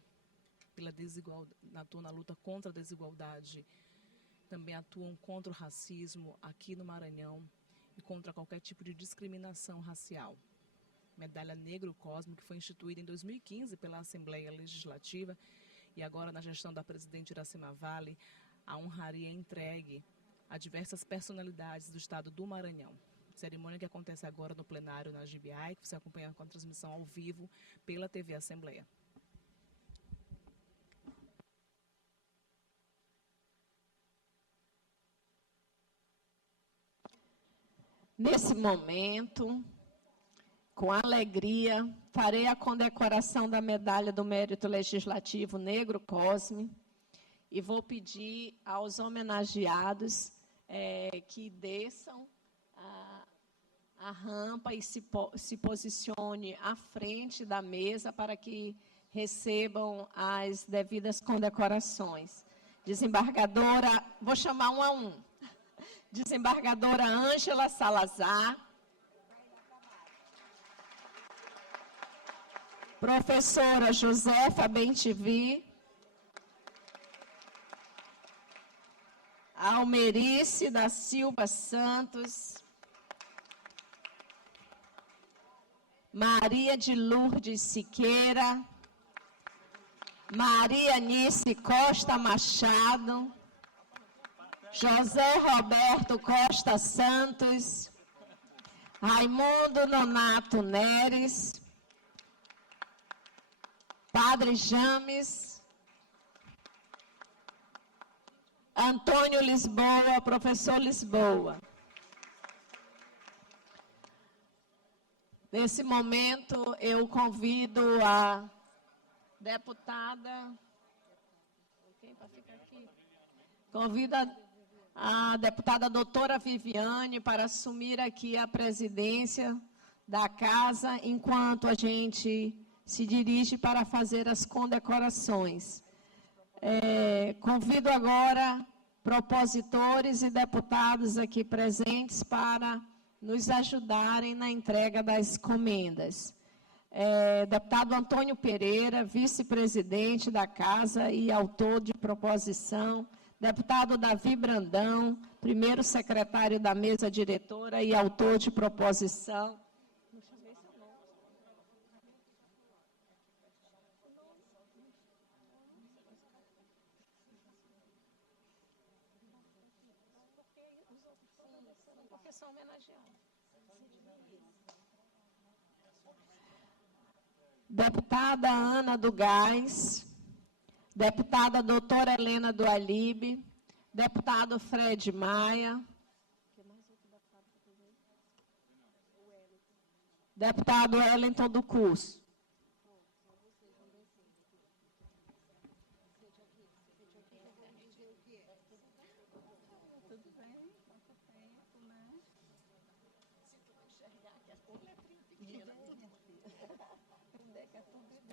atuam na luta contra a desigualdade, também atuam contra o racismo aqui no Maranhão e contra qualquer tipo de discriminação racial. medalha Negro Cosme, que foi instituída em 2015 pela Assembleia Legislativa e agora na gestão da presidente Iracema Vale, a honraria é entregue a diversas personalidades do estado do Maranhão. Cerimônia que acontece agora no plenário na GBI, que você acompanha com a transmissão ao vivo pela TV Assembleia. Nesse momento, com alegria, farei a condecoração da Medalha do Mérito Legislativo Negro Cosme e vou pedir aos homenageados que desçam a rampa e se posicione à frente da mesa para que recebam as devidas condecorações. Desembargadora, vou chamar um a um. Desembargadora Ângela Salazar, professora Josefa Bentivi, Almerice da Silva Santos, Maria de Lourdes Siqueira, Maria Nice Costa Machado, José Roberto Costa Santos, Raimundo Nonato Neres, Padre James, Antônio Lisboa, professor Lisboa. Nesse momento, eu convido a deputada... Quem vai ficar aqui? Convido a deputada doutora Viviane para assumir aqui a presidência da casa, enquanto a gente se dirige para fazer as condecorações. Convido agora propositores e deputados aqui presentes para nos ajudarem na entrega das comendas. Deputado Antônio Pereira, vice-presidente da casa e autor de proposição. Deputado Davi Brandão, primeiro secretário da mesa diretora e autor de proposição. Porque são homenageados. Deputada Ana do Gás, deputada doutora Helena do Alibe, deputado Fred Maia, deputado Wellington do Curso.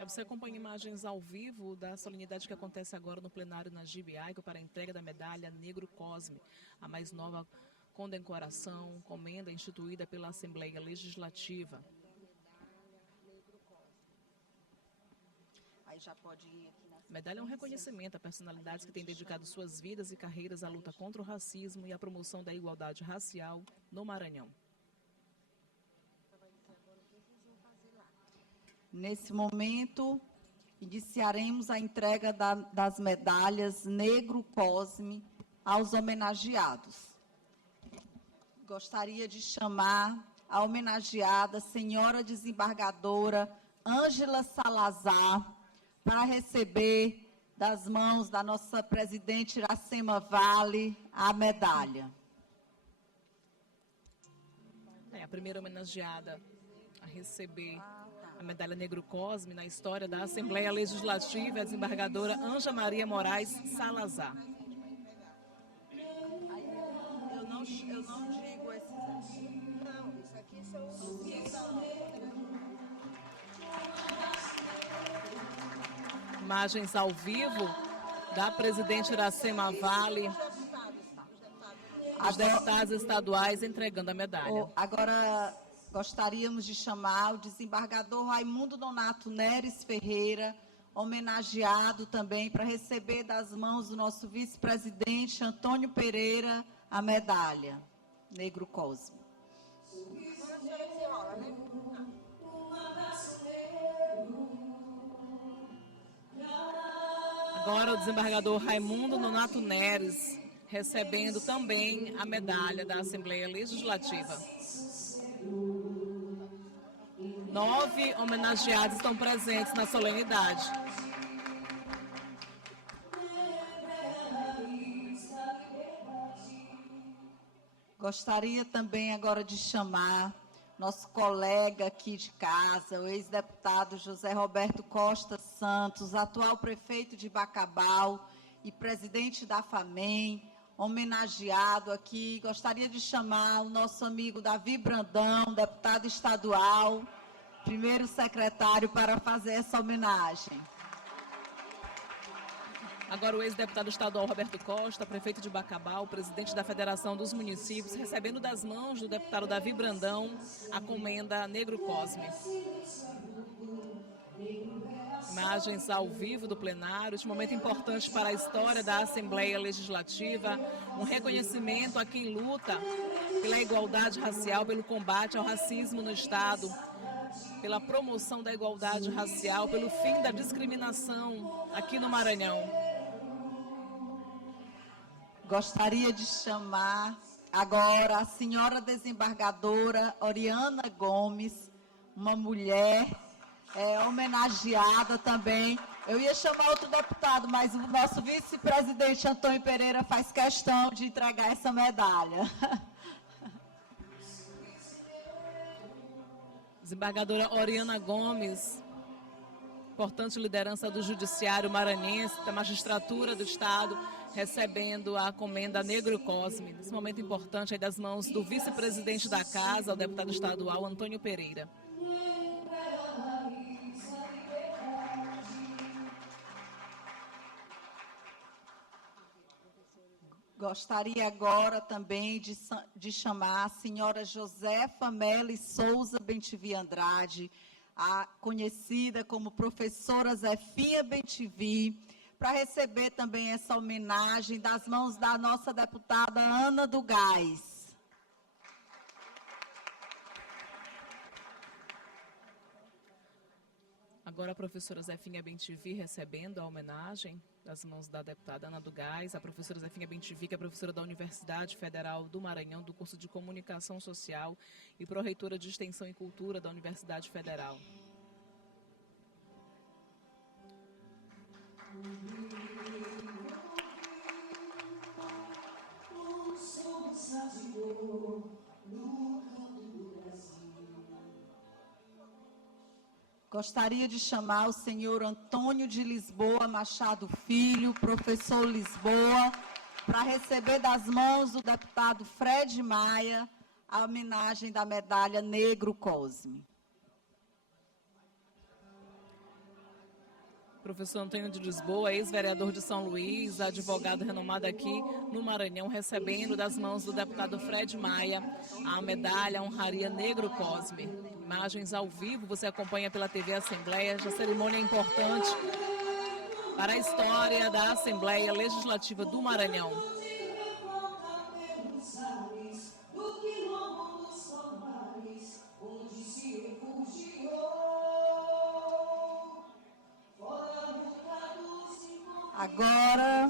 Você acompanha imagens ao vivo da solenidade que acontece agora no plenário na GBI para a entrega da medalha Negro Cosme, a mais nova condecoração, comenda instituída pela Assembleia Legislativa. A medalha é um reconhecimento a personalidades que têm dedicado suas vidas e carreiras à luta contra o racismo e à promoção da igualdade racial no Maranhão. Nesse momento, iniciaremos a entrega das medalhas Negro Cosme aos homenageados. Gostaria de chamar a homenageada senhora desembargadora Ângela Salazar para receber das mãos da nossa presidente Iracema Vale a medalha. A primeira homenageada a receber a medalha Negro Cosme na história da Assembleia Legislativa, a desembargadora Ângela Maria Moraes Salazar. Eu não digo esses aqui. Não, isso aqui são... Imagens ao vivo da presidente Iracema Vale, os deputados estaduais entregando a medalha. Agora... Gostaríamos de chamar o desembargador Raimundo Nonato Neres Ferreira, homenageado também, para receber das mãos do nosso vice-presidente Antônio Pereira a medalha Negro Cosme. Agora o desembargador Raimundo Nonato Neres, recebendo também a medalha da Assembleia Legislativa. 9 homenageados estão presentes na solenidade. Gostaria também agora de chamar nosso colega aqui de casa, o ex-deputado José Roberto Costa Santos, atual prefeito de Bacabal e presidente da FAMEM, homenageado aqui. Gostaria de chamar o nosso amigo Davi Brandão, deputado estadual, primeiro secretário, para fazer essa homenagem. Agora o ex-deputado estadual Roberto Costa, prefeito de Bacabal, presidente da Federação dos Municípios, recebendo das mãos do deputado Davi Brandão a comenda Negro Cosme. Imagens ao vivo do plenário, este momento importante para a história da Assembleia Legislativa, um reconhecimento a quem luta pela igualdade racial, pelo combate ao racismo no Estado, pela promoção da igualdade racial, pelo fim da discriminação aqui no Maranhão. Gostaria de chamar agora a senhora desembargadora Oriana Gomes, uma mulher homenageada também. Eu ia chamar outro deputado, mas o nosso vice-presidente Antônio Pereira faz questão de entregar essa medalha. Desembargadora Oriana Gomes, importante liderança do Judiciário Maranhense, da Magistratura do Estado, recebendo a comenda Negro Cosme. Nesse momento importante aí das mãos do vice-presidente da Casa, o deputado estadual Antônio Pereira. Gostaria agora também de chamar a senhora Josefa Meli Souza Bentivi Andrade, a conhecida como professora Zefinha Bentivi, para receber também essa homenagem das mãos da nossa deputada Ana do Gás. Agora a professora Zefinha Bentivi recebendo a homenagem das mãos da deputada Ana do Gás, a professora Zefinha Bentivi, que é professora da Universidade Federal do Maranhão, do curso de Comunicação Social e pró-reitora de Extensão e Cultura da Universidade Federal. Gostaria de chamar o senhor Antônio de Lisboa Machado Filho, professor Lisboa, para receber das mãos do deputado Fred Maia a homenagem da medalha Negro Cosme. Professor Antônio de Lisboa, ex-vereador de São Luís, advogado renomado aqui no Maranhão, recebendo das mãos do deputado Fred Maia a medalha Honraria Negro Cosme. Imagens ao vivo, você acompanha pela TV Assembleia. A cerimônia é importante para a história da Assembleia Legislativa do Maranhão. Agora,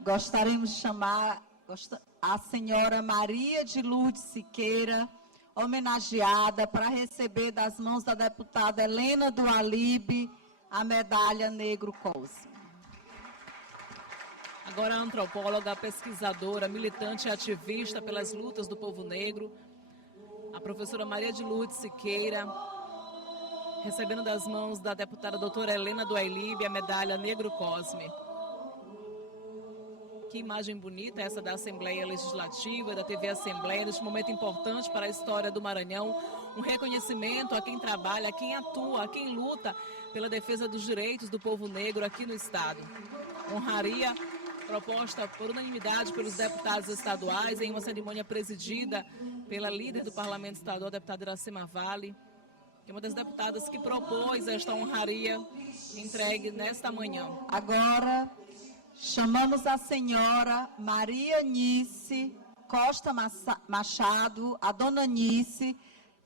gostaríamos de chamar a senhora Maria de Lourdes Siqueira, homenageada, para receber das mãos da deputada Helena do Alibe a medalha Negro Cosme. Agora a antropóloga, pesquisadora, militante e ativista pelas lutas do povo negro, a professora Maria de Lourdes Siqueira, recebendo das mãos da deputada doutora Helena do Alibe a medalha Negro Cosme. Que imagem bonita essa da Assembleia Legislativa, da TV Assembleia, neste momento importante para a história do Maranhão, um reconhecimento a quem trabalha, a quem atua, a quem luta pela defesa dos direitos do povo negro aqui no Estado. Honraria proposta por unanimidade pelos deputados estaduais em uma cerimônia presidida pela líder do Parlamento Estadual, a deputada Iracema Vale, que é uma das deputadas que propôs esta honraria entregue nesta manhã. Agora, chamamos a senhora Maria Nice Costa Machado, a dona Nice,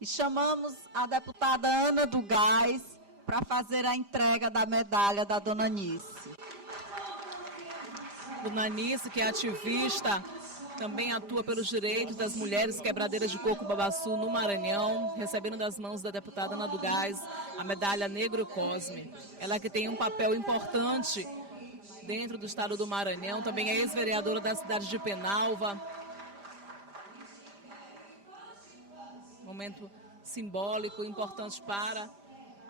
e chamamos a deputada Ana do Gás para fazer a entrega da medalha da dona Nice. Dona Anice, que é ativista, também atua pelos direitos das mulheres quebradeiras de coco babaçu no Maranhão, recebendo das mãos da deputada Ana do Gás a medalha Negro Cosme. Ela que tem um papel importante dentro do estado do Maranhão, também é ex-vereadora da cidade de Penalva. Momento simbólico, importante para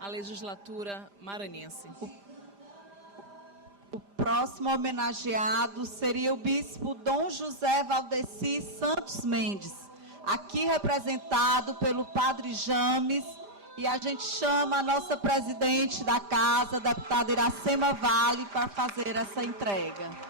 a legislatura maranhense. O próximo homenageado seria o bispo Dom José Valdeci Santos Mendes, aqui representado pelo padre James, e a gente chama a nossa presidente da casa, a deputada Iracema Vale, para fazer essa entrega.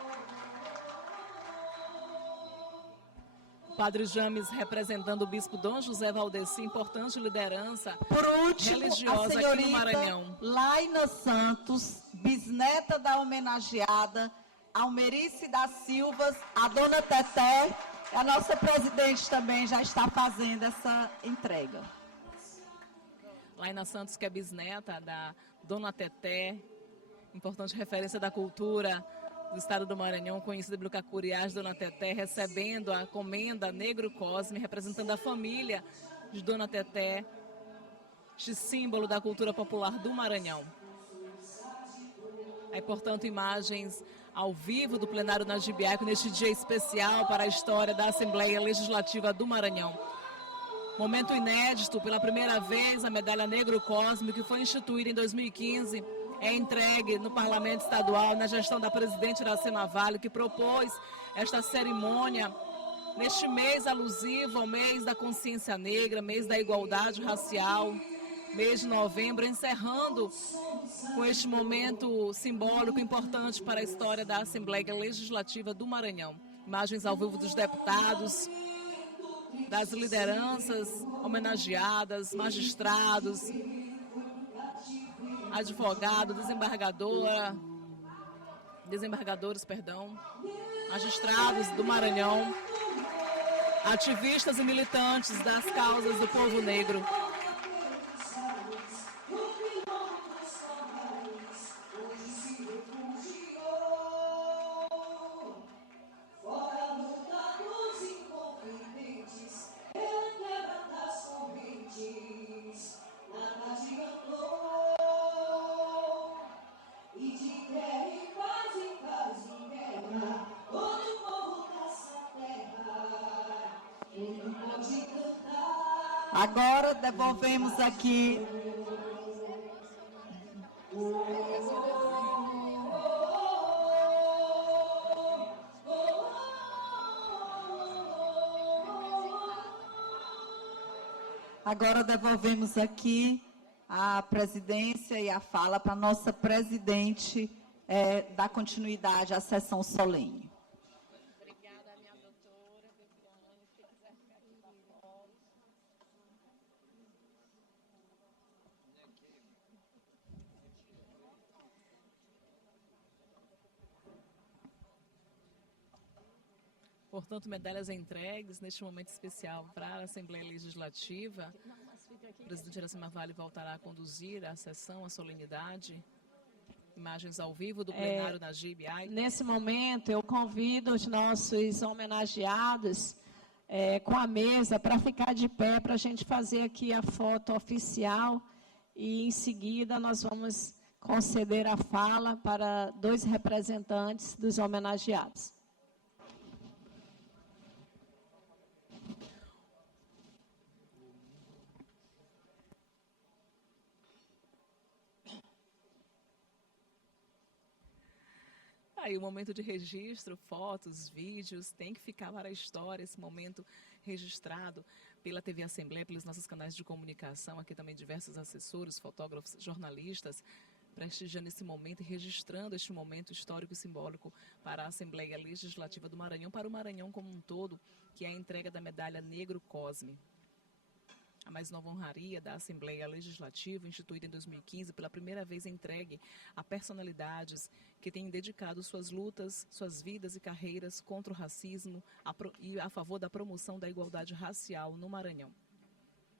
Padre James representando o bispo Dom José Valdeci, importante liderança Por último, religiosa a aqui no Maranhão. senhorita Laina Santos, bisneta da homenageada Almerice da Silva, a dona Teté, a nossa presidente também já está fazendo essa entrega. Laina Santos, que é bisneta da dona Teté, importante referência da cultura do estado do Maranhão, conhecida pelo Cacuriás, dona Teté, recebendo a comenda Negro Cosme, representando a família de dona Teté, este símbolo da cultura popular do Maranhão. Aí, portanto, imagens ao vivo do plenário Najib Aico neste dia especial para a história da Assembleia Legislativa do Maranhão. Momento inédito, pela primeira vez, a medalha Negro Cosme, que foi instituída em 2015, é entregue no Parlamento Estadual, na gestão da presidente Iracema Vale, que propôs esta cerimônia neste mês alusivo ao mês da consciência negra, mês da igualdade racial, mês de novembro, encerrando com este momento simbólico importante para a história da Assembleia Legislativa do Maranhão. Imagens ao vivo dos deputados, das lideranças homenageadas, magistrados, advogado, desembargadores, magistrados do Maranhão, ativistas e militantes das causas do povo negro. Agora devolvemos aqui a presidência e a fala para a nossa presidente dar continuidade à sessão solene. Portanto, medalhas entregues neste momento especial para a Assembleia Legislativa. O presidente Iracema Vale voltará a conduzir a sessão, a solenidade. Imagens ao vivo do plenário Najib Aico. Nesse momento, eu convido os nossos homenageados com a mesa para ficar de pé, para a gente fazer aqui a foto oficial. E, em seguida, nós vamos conceder a fala para 2 representantes dos homenageados. Aí o momento de registro, fotos, vídeos, tem que ficar para a história, esse momento registrado pela TV Assembleia, pelos nossos canais de comunicação, aqui também diversos assessores, fotógrafos, jornalistas, prestigiando esse momento e registrando este momento histórico e simbólico para a Assembleia Legislativa do Maranhão, para o Maranhão como um todo, que é a entrega da medalha Negro Cosme. A mais nova honraria da Assembleia Legislativa, instituída em 2015, pela primeira vez entregue a personalidades que têm dedicado suas lutas, suas vidas e carreiras contra o racismo e a favor da promoção da igualdade racial no Maranhão.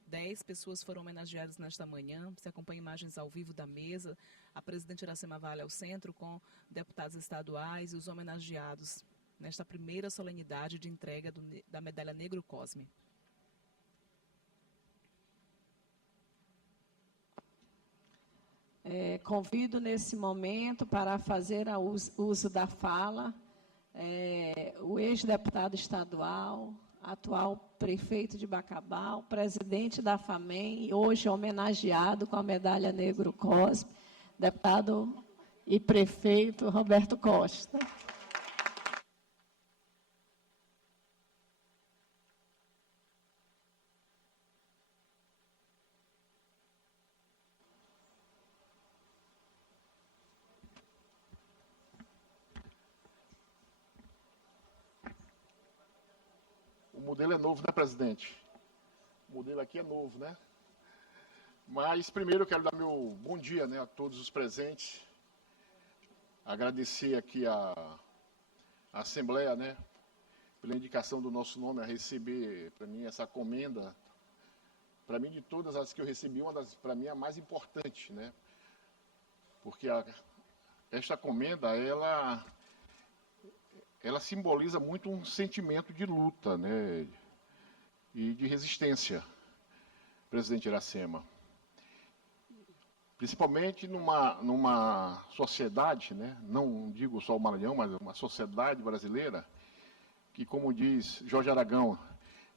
10 pessoas foram homenageadas nesta manhã. Você acompanha imagens ao vivo da mesa. A presidente Iracema Vale ao centro, com deputados estaduais e os homenageados nesta primeira solenidade de entrega da medalha Negro Cosme. Convido nesse momento para fazer uso da fala o ex-deputado estadual, atual prefeito de Bacabal, presidente da FAMEM e hoje homenageado com a medalha Negro Cosme, deputado e prefeito Roberto Costa. O modelo é novo, né, presidente? O modelo aqui é novo, né? Mas primeiro eu quero dar meu bom dia, né, a todos os presentes. Agradecer aqui a Assembleia, né, pela indicação do nosso nome a receber, para mim, essa comenda. Para mim, de todas as que eu recebi, para mim, a mais importante, né? Porque esta comenda, ela simboliza muito um sentimento de luta, né, e de resistência, presidente Iracema. Principalmente numa sociedade, né, não digo só o Maranhão, mas uma sociedade brasileira, que, como diz Jorge Aragão,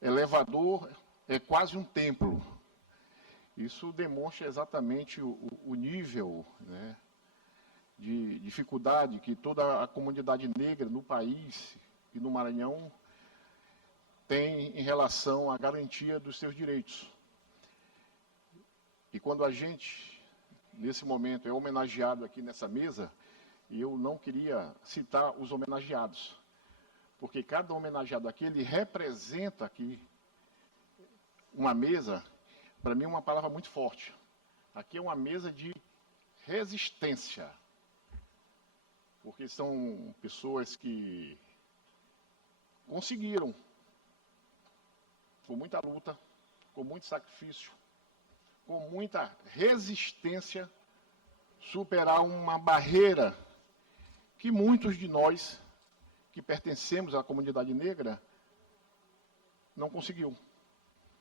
elevador é quase um templo. Isso demonstra exatamente o nível, né, de dificuldade que toda a comunidade negra no país e no Maranhão tem em relação à garantia dos seus direitos. E quando a gente, nesse momento, é homenageado aqui nessa mesa, eu não queria citar os homenageados, porque cada homenageado aqui, ele representa aqui uma mesa, para mim, uma palavra muito forte. Aqui é uma mesa de resistência, porque são pessoas que conseguiram, com muita luta, com muito sacrifício, com muita resistência, superar uma barreira que muitos de nós, que pertencemos à comunidade negra, não conseguiu.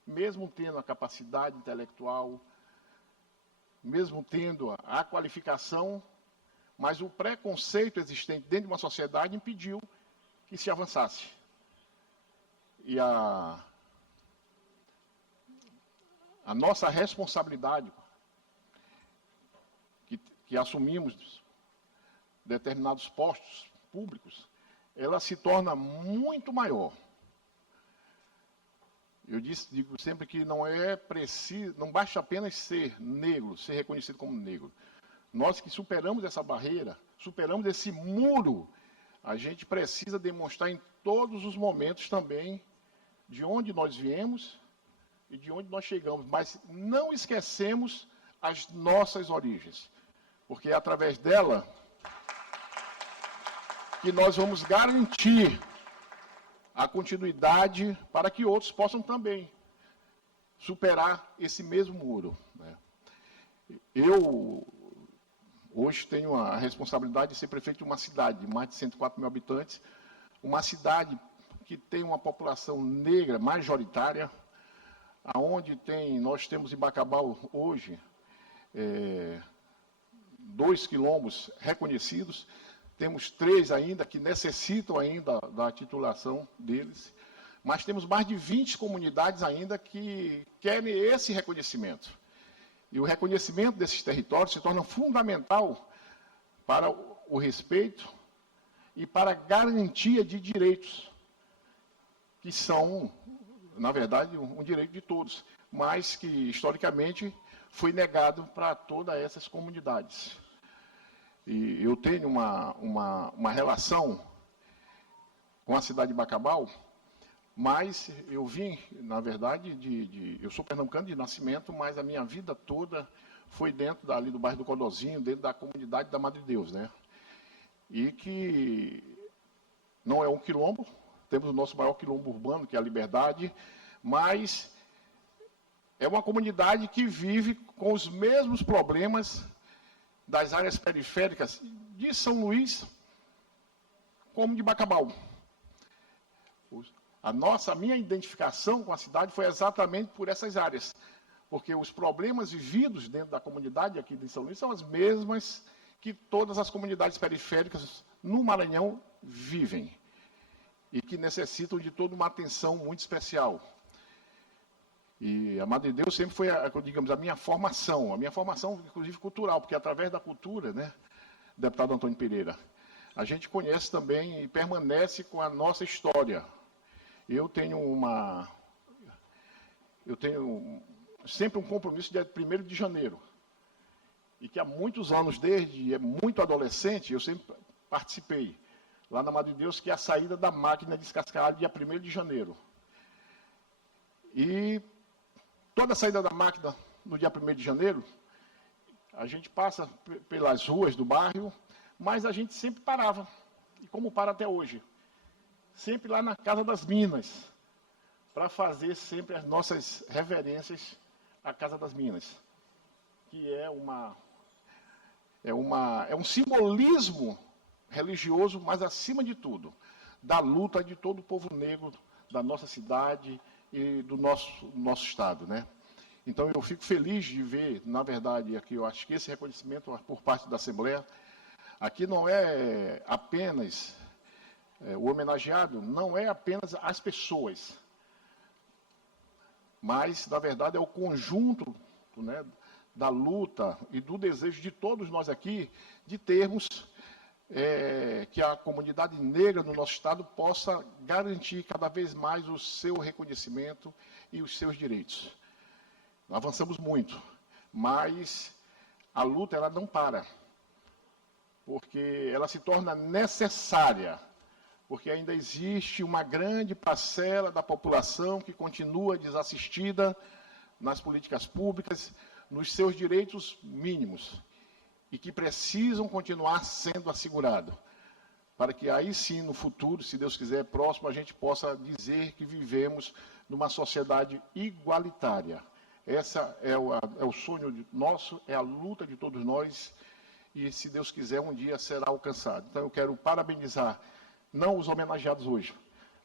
Mesmo tendo a capacidade intelectual, mesmo tendo a qualificação, mas o preconceito existente dentro de uma sociedade impediu que se avançasse. E a nossa responsabilidade, que assumimos determinados postos públicos, ela se torna muito maior. Eu digo sempre que não é preciso, não basta apenas ser negro, ser reconhecido como negro. Nós que superamos essa barreira, superamos esse muro, a gente precisa demonstrar em todos os momentos também de onde nós viemos e de onde nós chegamos, mas não esquecemos as nossas origens, porque é através dela que nós vamos garantir a continuidade para que outros possam também superar esse mesmo muro, né? Eu hoje tenho a responsabilidade de ser prefeito de uma cidade de mais de 104 mil habitantes, uma cidade que tem uma população negra majoritária, aonde nós temos em Bacabal hoje 2 quilombos reconhecidos, temos 3 ainda que necessitam ainda da titulação deles, mas temos mais de 20 comunidades ainda que querem esse reconhecimento. E o reconhecimento desses territórios se torna fundamental para o respeito e para a garantia de direitos, que são, na verdade, um direito de todos, mas que, historicamente, foi negado para todas essas comunidades. E eu tenho uma relação com a cidade de Bacabal, mas eu vim, na verdade, eu sou pernambucano de nascimento, mas a minha vida toda foi dentro ali do bairro do Codozinho, dentro da comunidade da Madre de Deus, né? E que não é um quilombo, temos o nosso maior quilombo urbano, que é a Liberdade, mas é uma comunidade que vive com os mesmos problemas das áreas periféricas de São Luís, como de Bacabal. A minha identificação com a cidade foi exatamente por essas áreas, porque os problemas vividos dentro da comunidade aqui de São Luís são as mesmas que todas as comunidades periféricas no Maranhão vivem, e que necessitam de toda uma atenção muito especial. E a Madre Deus sempre foi, digamos, a minha formação, inclusive cultural, porque através da cultura, né, deputado Antônio Pereira, a gente conhece também e permanece com a nossa história. Eu tenho sempre um compromisso de 1º de janeiro, e que há muitos anos, desde muito adolescente, eu sempre participei, lá na Madre Deus, que é a saída da máquina de descascar dia 1º de janeiro. E toda a saída da máquina no dia 1º de janeiro, a gente passa pelas ruas do bairro, mas a gente sempre parava, e como para até hoje, sempre lá na Casa das Minas, para fazer sempre as nossas reverências à Casa das Minas, que é um simbolismo religioso, mas acima de tudo, da luta de todo o povo negro da nossa cidade e do nosso estado, né? Então eu fico feliz de ver, na verdade, aqui eu acho que esse reconhecimento por parte da Assembleia, aqui não é apenas o homenageado, não é apenas as pessoas, mas na verdade é o conjunto, né, da luta e do desejo de todos nós aqui de termos que a comunidade negra no nosso estado possa garantir cada vez mais o seu reconhecimento e os seus direitos. Avançamos muito, mas a luta ela não para, porque ela se torna necessária, porque ainda existe uma grande parcela da população que continua desassistida nas políticas públicas, nos seus direitos mínimos, e que precisam continuar sendo assegurados, para que aí sim, no futuro, se Deus quiser, próximo, a gente possa dizer que vivemos numa sociedade igualitária. Essa é o sonho nosso, é a luta de todos nós, e se Deus quiser, um dia será alcançado. Então eu quero parabenizar, não os homenageados hoje,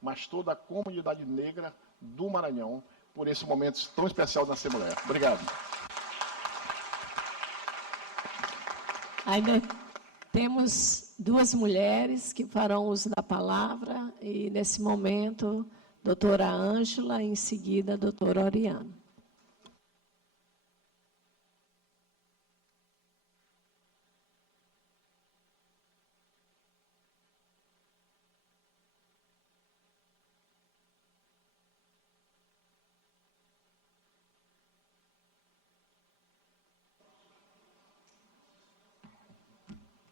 mas toda a comunidade negra do Maranhão, por esse momento tão especial na Assembleia. Obrigado. Ainda temos 2 mulheres que farão uso da palavra, e nesse momento, doutora Ângela, em seguida, doutora Oriana.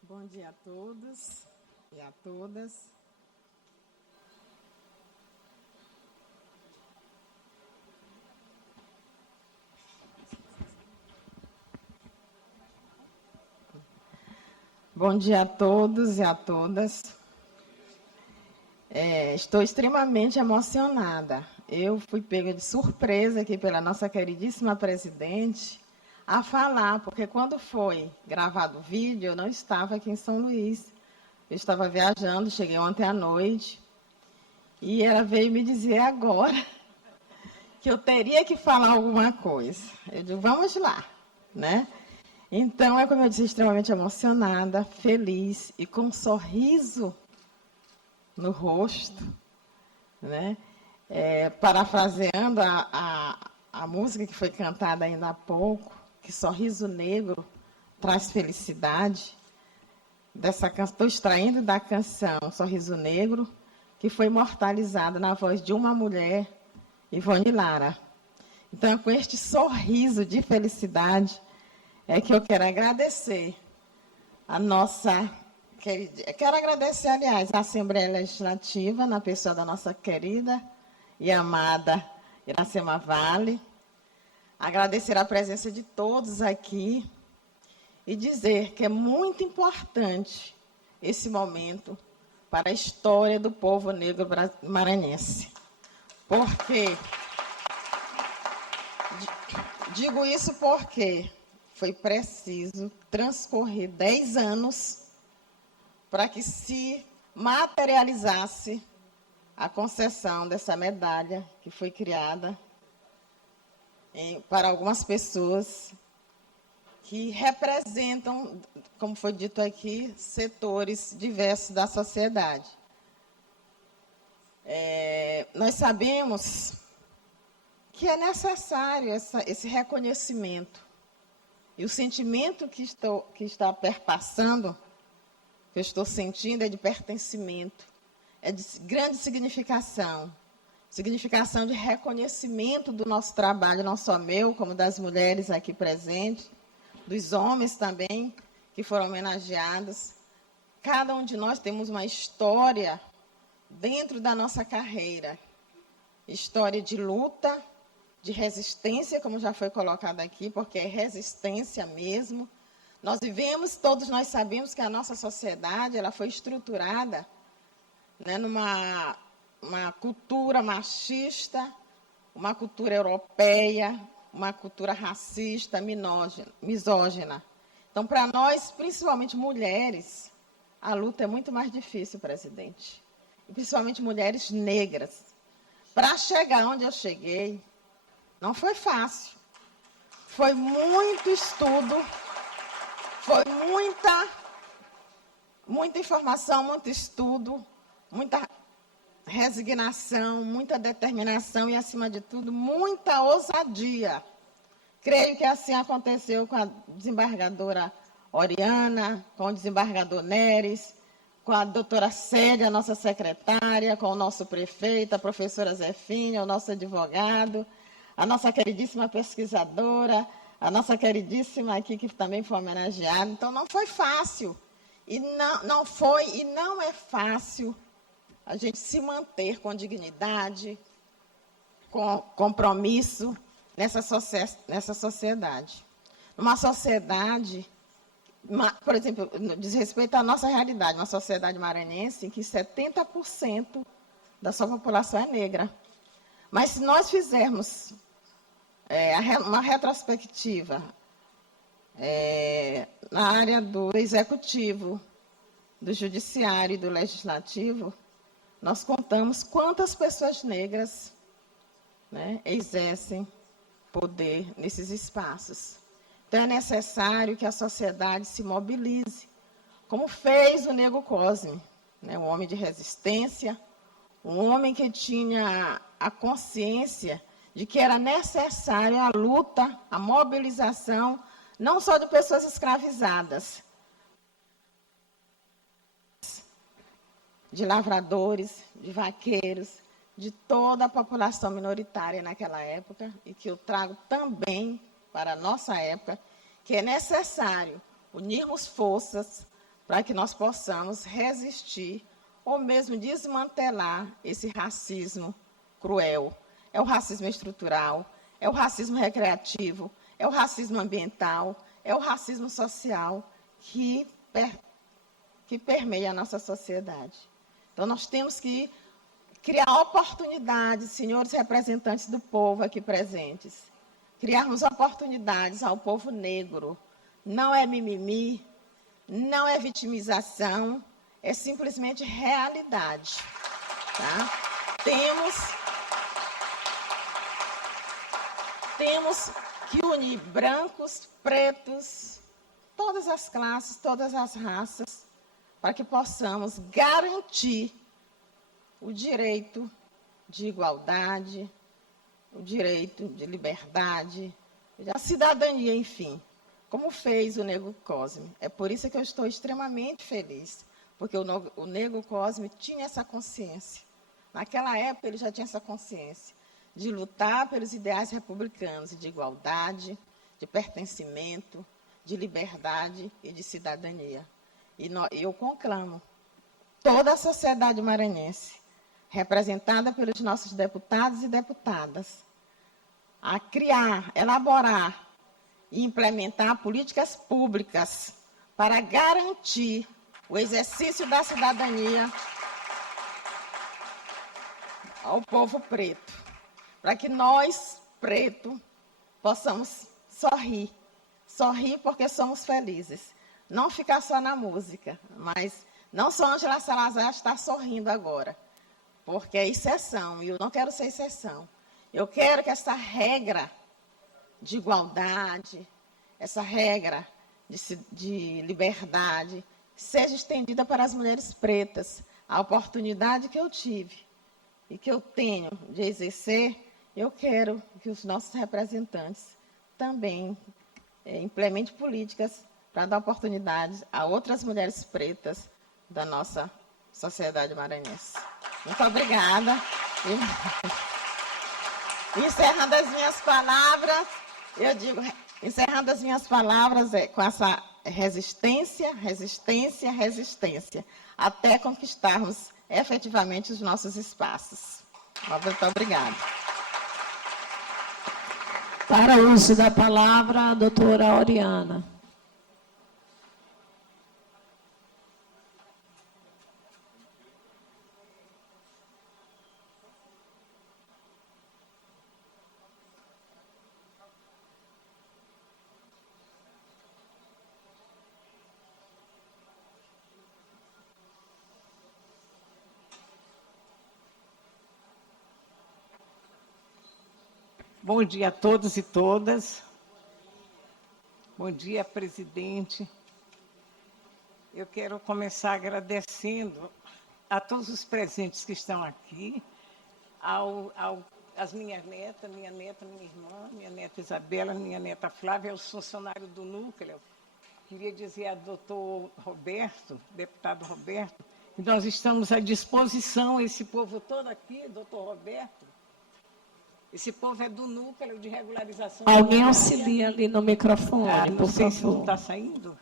Bom dia a todos e a todas. Bom dia a todos e a todas. Estou extremamente emocionada. Eu fui pega de surpresa aqui pela nossa queridíssima presidente a falar, porque quando foi gravado o vídeo, eu não estava aqui em São Luís. Eu estava viajando, cheguei ontem à noite, e ela veio me dizer agora que eu teria que falar alguma coisa. Eu digo, vamos lá, né? Então, como eu disse, extremamente emocionada, feliz e com um sorriso no rosto, né? Parafraseando a música que foi cantada ainda há pouco, que sorriso negro traz felicidade. Estou extraindo da canção Sorriso Negro, que foi imortalizada na voz de uma mulher, Ivone Lara. Então, com este sorriso de felicidade, é que eu quero agradecer a nossa querida... Quero agradecer, aliás, a Assembleia Legislativa, na pessoa da nossa querida e amada Iracema Vale. Agradecer a presença de todos aqui e dizer que é muito importante esse momento para a história do povo negro maranhense. Porque Digo isso porque foi preciso transcorrer 10 anos para que se materializasse a concessão dessa medalha que foi criada para algumas pessoas que representam, como foi dito aqui, setores diversos da sociedade. Nós sabemos que é necessário esse reconhecimento. E o sentimento que está perpassando, que eu estou sentindo, é de pertencimento, é de grande significação de reconhecimento do nosso trabalho, não só meu, como das mulheres aqui presentes, dos homens também, que foram homenageados. Cada um de nós temos uma história dentro da nossa carreira, história de luta, de resistência, como já foi colocado aqui, porque é resistência mesmo. Nós vivemos, todos nós sabemos que a nossa sociedade ela foi estruturada, né, numa cultura machista, uma cultura europeia, uma cultura racista, misógina. Então, para nós, principalmente mulheres, a luta é muito mais difícil, presidente. E principalmente mulheres negras. Para chegar onde eu cheguei, não foi fácil. Foi muito estudo, foi muita informação, muito estudo, muita resignação, muita determinação e, acima de tudo, muita ousadia. Creio que assim aconteceu com a desembargadora Oriana, com o desembargador Neres, com a doutora Célia, nossa secretária, com o nosso prefeito, a professora Zefina, o nosso advogado, a nossa queridíssima pesquisadora, a nossa queridíssima aqui, que também foi homenageada. Então, não foi fácil. E não foi e não é fácil a gente se manter com dignidade, com compromisso nessa sociedade. Numa sociedade, por exemplo, diz respeito à nossa realidade, uma sociedade maranhense em que 70% da sua população é negra. Mas se nós fizermos uma retrospectiva na área do executivo, do judiciário e do legislativo, nós contamos quantas pessoas negras, né, exercem poder nesses espaços. Então, é necessário que a sociedade se mobilize, como fez o Nego Cosme, né, um homem de resistência, um homem que tinha a consciência de que era necessário a luta, a mobilização, não só de pessoas escravizadas, de lavradores, de vaqueiros, de toda a população minoritária naquela época, e que eu trago também para a nossa época, que é necessário unirmos forças para que nós possamos resistir ou mesmo desmantelar esse racismo cruel. É o racismo estrutural, é o racismo recreativo, é o racismo ambiental, é o racismo social que permeia a nossa sociedade. Então, nós temos que criar oportunidades, senhores representantes do povo aqui presentes, criarmos oportunidades ao povo negro. Não é mimimi, não é vitimização, é simplesmente realidade. Tá? Temos que unir brancos, pretos, todas as classes, todas as raças, para que possamos garantir o direito de igualdade, o direito de liberdade, a cidadania, enfim, como fez o Nego Cosme. É por isso que eu estou extremamente feliz, porque o Nego Cosme tinha essa consciência. Naquela época, ele já tinha essa consciência de lutar pelos ideais republicanos, de igualdade, de pertencimento, de liberdade e de cidadania. E eu conclamo toda a sociedade maranhense, representada pelos nossos deputados e deputadas, a criar, elaborar e implementar políticas públicas para garantir o exercício da cidadania ao povo preto, para que nós, preto, possamos sorrir. Sorrir porque somos felizes. Não ficar só na música, mas não só Ângela Salazar está sorrindo agora, porque é exceção, e eu não quero ser exceção. Eu quero que essa regra de igualdade, essa regra de liberdade, seja estendida para as mulheres pretas. A oportunidade que eu tive e que eu tenho de exercer, eu quero que os nossos representantes também implementem políticas para dar oportunidade a outras mulheres pretas da nossa sociedade maranhense. Muito obrigada. Encerrando as minhas palavras, eu digo, encerrando as minhas palavras com essa resistência, resistência, resistência, até conquistarmos efetivamente os nossos espaços. Muito obrigada. Para o uso da palavra, a doutora Oriana. Bom dia a todos e todas. Bom dia, presidente. Eu quero começar agradecendo a todos os presentes que estão aqui, as minhas netas, minha irmã, minha neta Isabela, minha neta Flávia, aos funcionários do núcleo. Queria dizer ao doutor Roberto, deputado Roberto, que nós estamos à disposição, esse povo todo aqui, doutor Roberto. Esse povo é do núcleo de regularização. Alguém auxilia ali no microfone, não por sei se não favor. está saindo.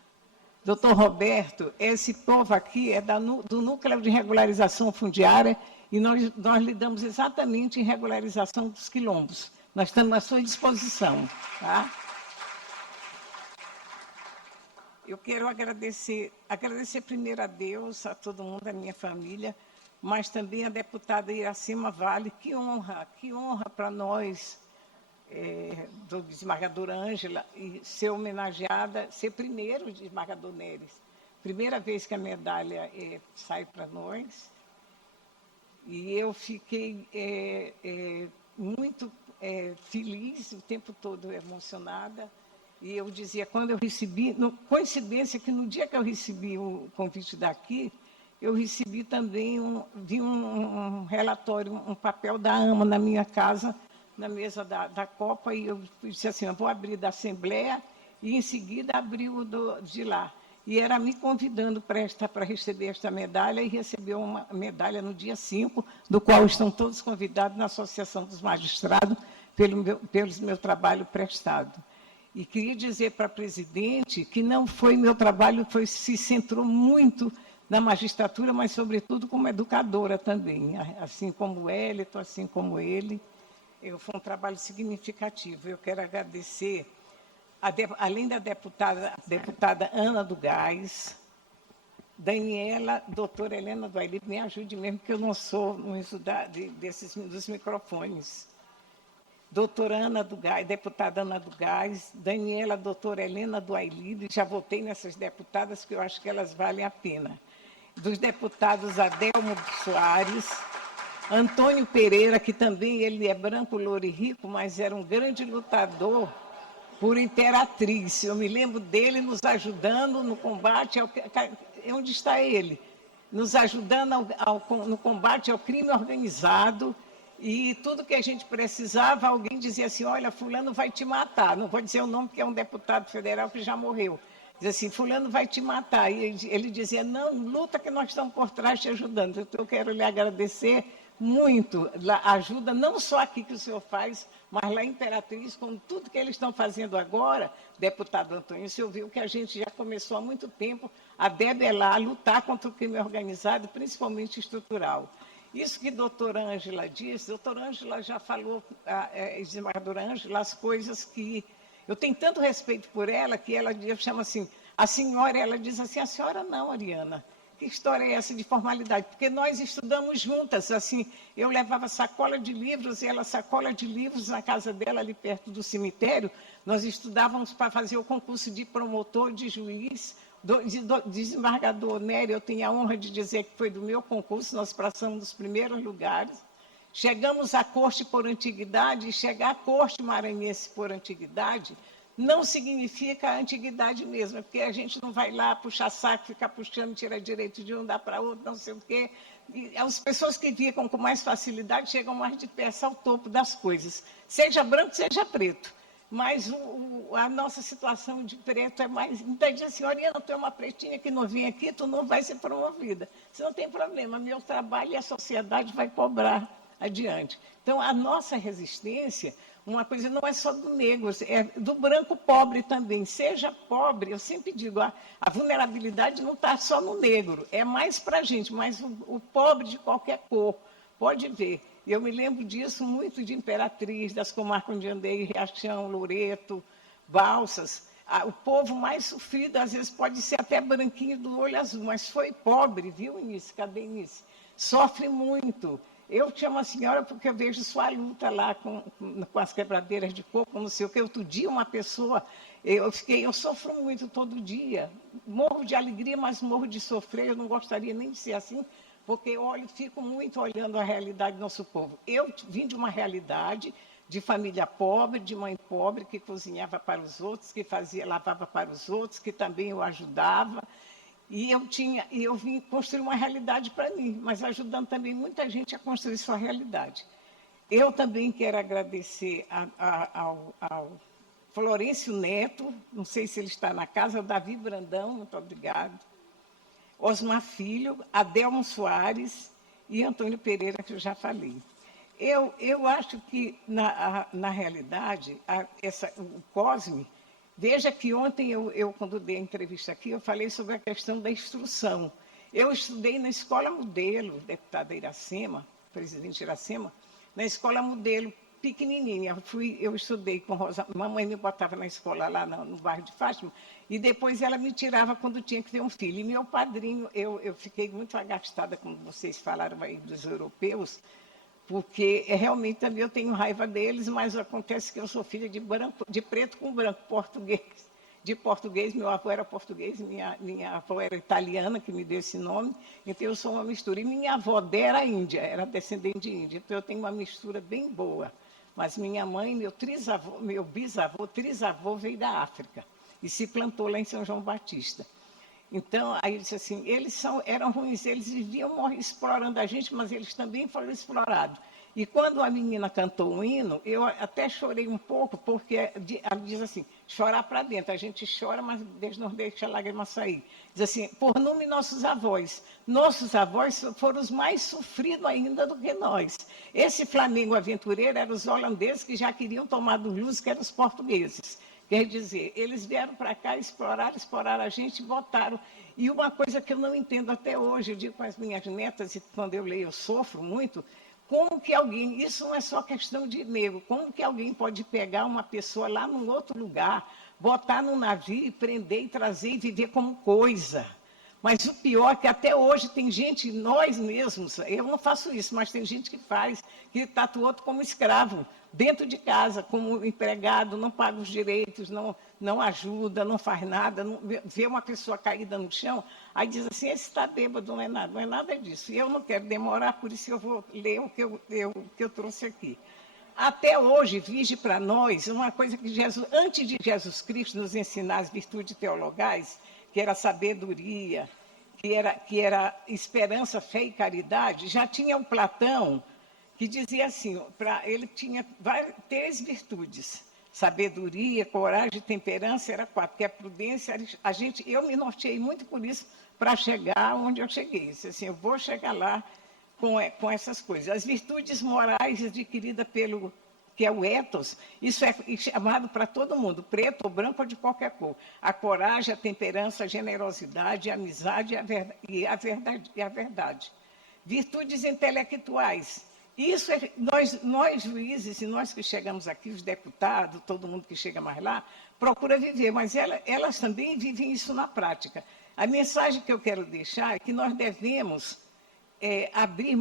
Doutor Roberto, esse povo aqui é do núcleo de regularização fundiária e nós lidamos exatamente em regularização dos quilombos. Nós estamos à sua disposição. Tá? Eu quero agradecer primeiro a Deus, a todo mundo, a minha família, mas também a deputada Iracema Vale. Que honra para nós, do desembargadora Ângela, e ser homenageada, ser primeiro desembargador Neres. Primeira vez que a medalha sai para nós. E eu fiquei muito feliz, o tempo todo emocionada. E eu dizia, quando eu recebi, coincidência que no dia que eu recebi o convite daqui, eu recebi também um relatório, um papel da AMA na minha casa, na mesa da Copa, e eu disse assim, eu vou abrir da Assembleia, e em seguida abri o de lá. E era me convidando para receber esta medalha, e recebeu uma medalha no dia 5, do qual estão todos convidados na Associação dos Magistrados, pelo meu trabalho prestado. E queria dizer para a presidente que não foi meu trabalho, se centrou muito na magistratura, mas, sobretudo, como educadora também, assim como o Hélito, assim como ele. Foi um trabalho significativo. Eu quero agradecer, além da deputada Ana do Gás, Daniela, doutora Helena do Ailib, me ajude mesmo, porque eu não sou dos microfones. Doutora Ana do Gás, deputada Ana do Gás, Daniela, doutora Helena do Ailib, já votei nessas deputadas, que eu acho que elas valem a pena. Dos deputados Adelmo Soares, Antônio Pereira, que também ele é branco, louro e rico, mas era um grande lutador por Imperatriz. Eu me lembro dele nos ajudando no combate onde está ele? Nos ajudando no combate ao crime organizado, e tudo que a gente precisava, alguém dizia assim, olha, fulano vai te matar. Não vou dizer o nome, porque é um deputado federal que já morreu. Diz assim, fulano vai te matar. E ele dizia, não, luta que nós estamos por trás te ajudando. Então, eu quero lhe agradecer muito a ajuda, não só aqui que o senhor faz, mas lá em Imperatriz, com tudo que eles estão fazendo agora, deputado Antônio, o senhor viu que a gente já começou há muito tempo a debelar, a lutar contra o crime organizado, principalmente estrutural. Isso que a doutora Ângela disse, a doutora Ângela já falou, a desembargadora Ângela, as coisas que... Eu tenho tanto respeito por ela, que ela chama assim, a senhora, ela diz assim, a senhora não, Ariana, que história é essa de formalidade? Porque nós estudamos juntas, assim, eu levava sacola de livros, e ela sacola de livros na casa dela, ali perto do cemitério. Nós estudávamos para fazer o concurso de promotor, de juiz, de desembargador Nery. Eu tenho a honra de dizer que foi do meu concurso, nós passamos nos primeiros lugares. Chegamos à corte por antiguidade, e chegar à corte maranhense por antiguidade não significa a antiguidade mesmo, porque a gente não vai lá puxar saco, ficar puxando, tirar direito de um, dar para outro, não sei o quê. E as pessoas que ficam com mais facilidade chegam mais depressa ao topo das coisas, seja branco, seja preto. Mas a nossa situação de preto é mais... Então, diz assim, Oriana, tu é uma pretinha que não vem aqui, tu não vai ser promovida. Isso não tem problema, meu trabalho e a sociedade vai cobrar adiante. Então, a nossa resistência, uma coisa não é só do negro, é do branco pobre também. Seja pobre, eu sempre digo, a vulnerabilidade não está só no negro, é mais para a gente, mas o pobre de qualquer cor, pode ver. Eu me lembro disso muito de Imperatriz, das comarcas onde andei, Riachão, Loreto, Balsas. O povo mais sofrido, às vezes, pode ser até branquinho do olho azul, mas foi pobre, viu, Inice? Cadê Inice? Sofre muito. Eu chamo a senhora porque eu vejo sua luta lá com as quebradeiras de coco, não sei o que. Outro dia, uma pessoa, eu sofro muito todo dia, morro de alegria, mas morro de sofrer. Eu não gostaria nem de ser assim, porque fico muito olhando a realidade do nosso povo. Eu vim de uma realidade de família pobre, de mãe pobre, que cozinhava para os outros, que lavava para os outros, que também eu ajudava. E eu vim construir uma realidade para mim, mas ajudando também muita gente a construir sua realidade. Eu também quero agradecer ao Florencio Neto, não sei se ele está na casa, Davi Brandão, muito obrigado, Osmar Filho, Adelmo Soares e Antônio Pereira, que eu já falei. Eu acho que, na realidade, o COSME, veja que ontem, quando dei a entrevista aqui, eu falei sobre a questão da instrução. Eu estudei na Escola Modelo, deputada Iracema, presidente Iracema, na Escola Modelo, pequenininha. Eu estudei com Rosa, mamãe me botava na escola lá no bairro de Fátima, e depois ela me tirava quando tinha que ter um filho. E meu padrinho, eu fiquei muito agastada, como vocês falaram aí dos europeus, porque realmente também eu tenho raiva deles, mas acontece que eu sou filha de preto com branco, português. De português, meu avô era português, minha avó era italiana, que me deu esse nome, então eu sou uma mistura. E minha avó era índia, era descendente de índia, então eu tenho uma mistura bem boa. Mas minha mãe, meu bisavô, trisavô veio da África e se plantou lá em São João Batista. Então, aí eu disse assim, eram ruins, eles viviam explorando a gente, mas eles também foram explorados. E quando a menina cantou um hino, eu até chorei um pouco, porque ela diz assim, chorar para dentro, a gente chora, mas Deus não deixa a lágrima sair. Diz assim, por nome nossos avós foram os mais sofridos ainda do que nós. Esse Flamengo aventureiro eram os holandeses que já queriam tomar do luz, que eram os portugueses. Quer dizer, eles vieram para cá, exploraram a gente e botaram. E uma coisa que eu não entendo até hoje, eu digo com as minhas netas, e quando eu leio eu sofro muito, como que alguém, isso não é só questão de negro, como que alguém pode pegar uma pessoa lá num outro lugar, botar num navio e prender e trazer e viver como coisa? Mas o pior é que até hoje tem gente, nós mesmos, eu não faço isso, mas tem gente que faz, que tatua outro como escravo, dentro de casa, como empregado, não paga os direitos, não ajuda, não faz nada, vê uma pessoa caída no chão, aí diz assim, esse está bêbado, não é nada disso. E eu não quero demorar, por isso eu vou ler o que eu trouxe aqui. Até hoje, vige para nós uma coisa que antes de Jesus Cristo nos ensinar as virtudes teologais, que era sabedoria, que era esperança, fé e caridade, já tinha o Platão, que dizia assim, ele tinha 3 virtudes, sabedoria, coragem, temperança, era 4, que é prudência, eu me norteei muito por isso, para chegar onde eu cheguei. Disse assim, eu vou chegar lá com essas coisas. As virtudes morais adquiridas que é o ethos, isso é chamado para todo mundo, preto ou branco ou de qualquer cor. A coragem, a temperança, a generosidade, a amizade e a verdade. Virtudes intelectuais. Isso nós juízes e nós que chegamos aqui, os deputados, todo mundo que chega mais lá, procura viver, mas elas também vivem isso na prática. A mensagem que eu quero deixar é que nós devemos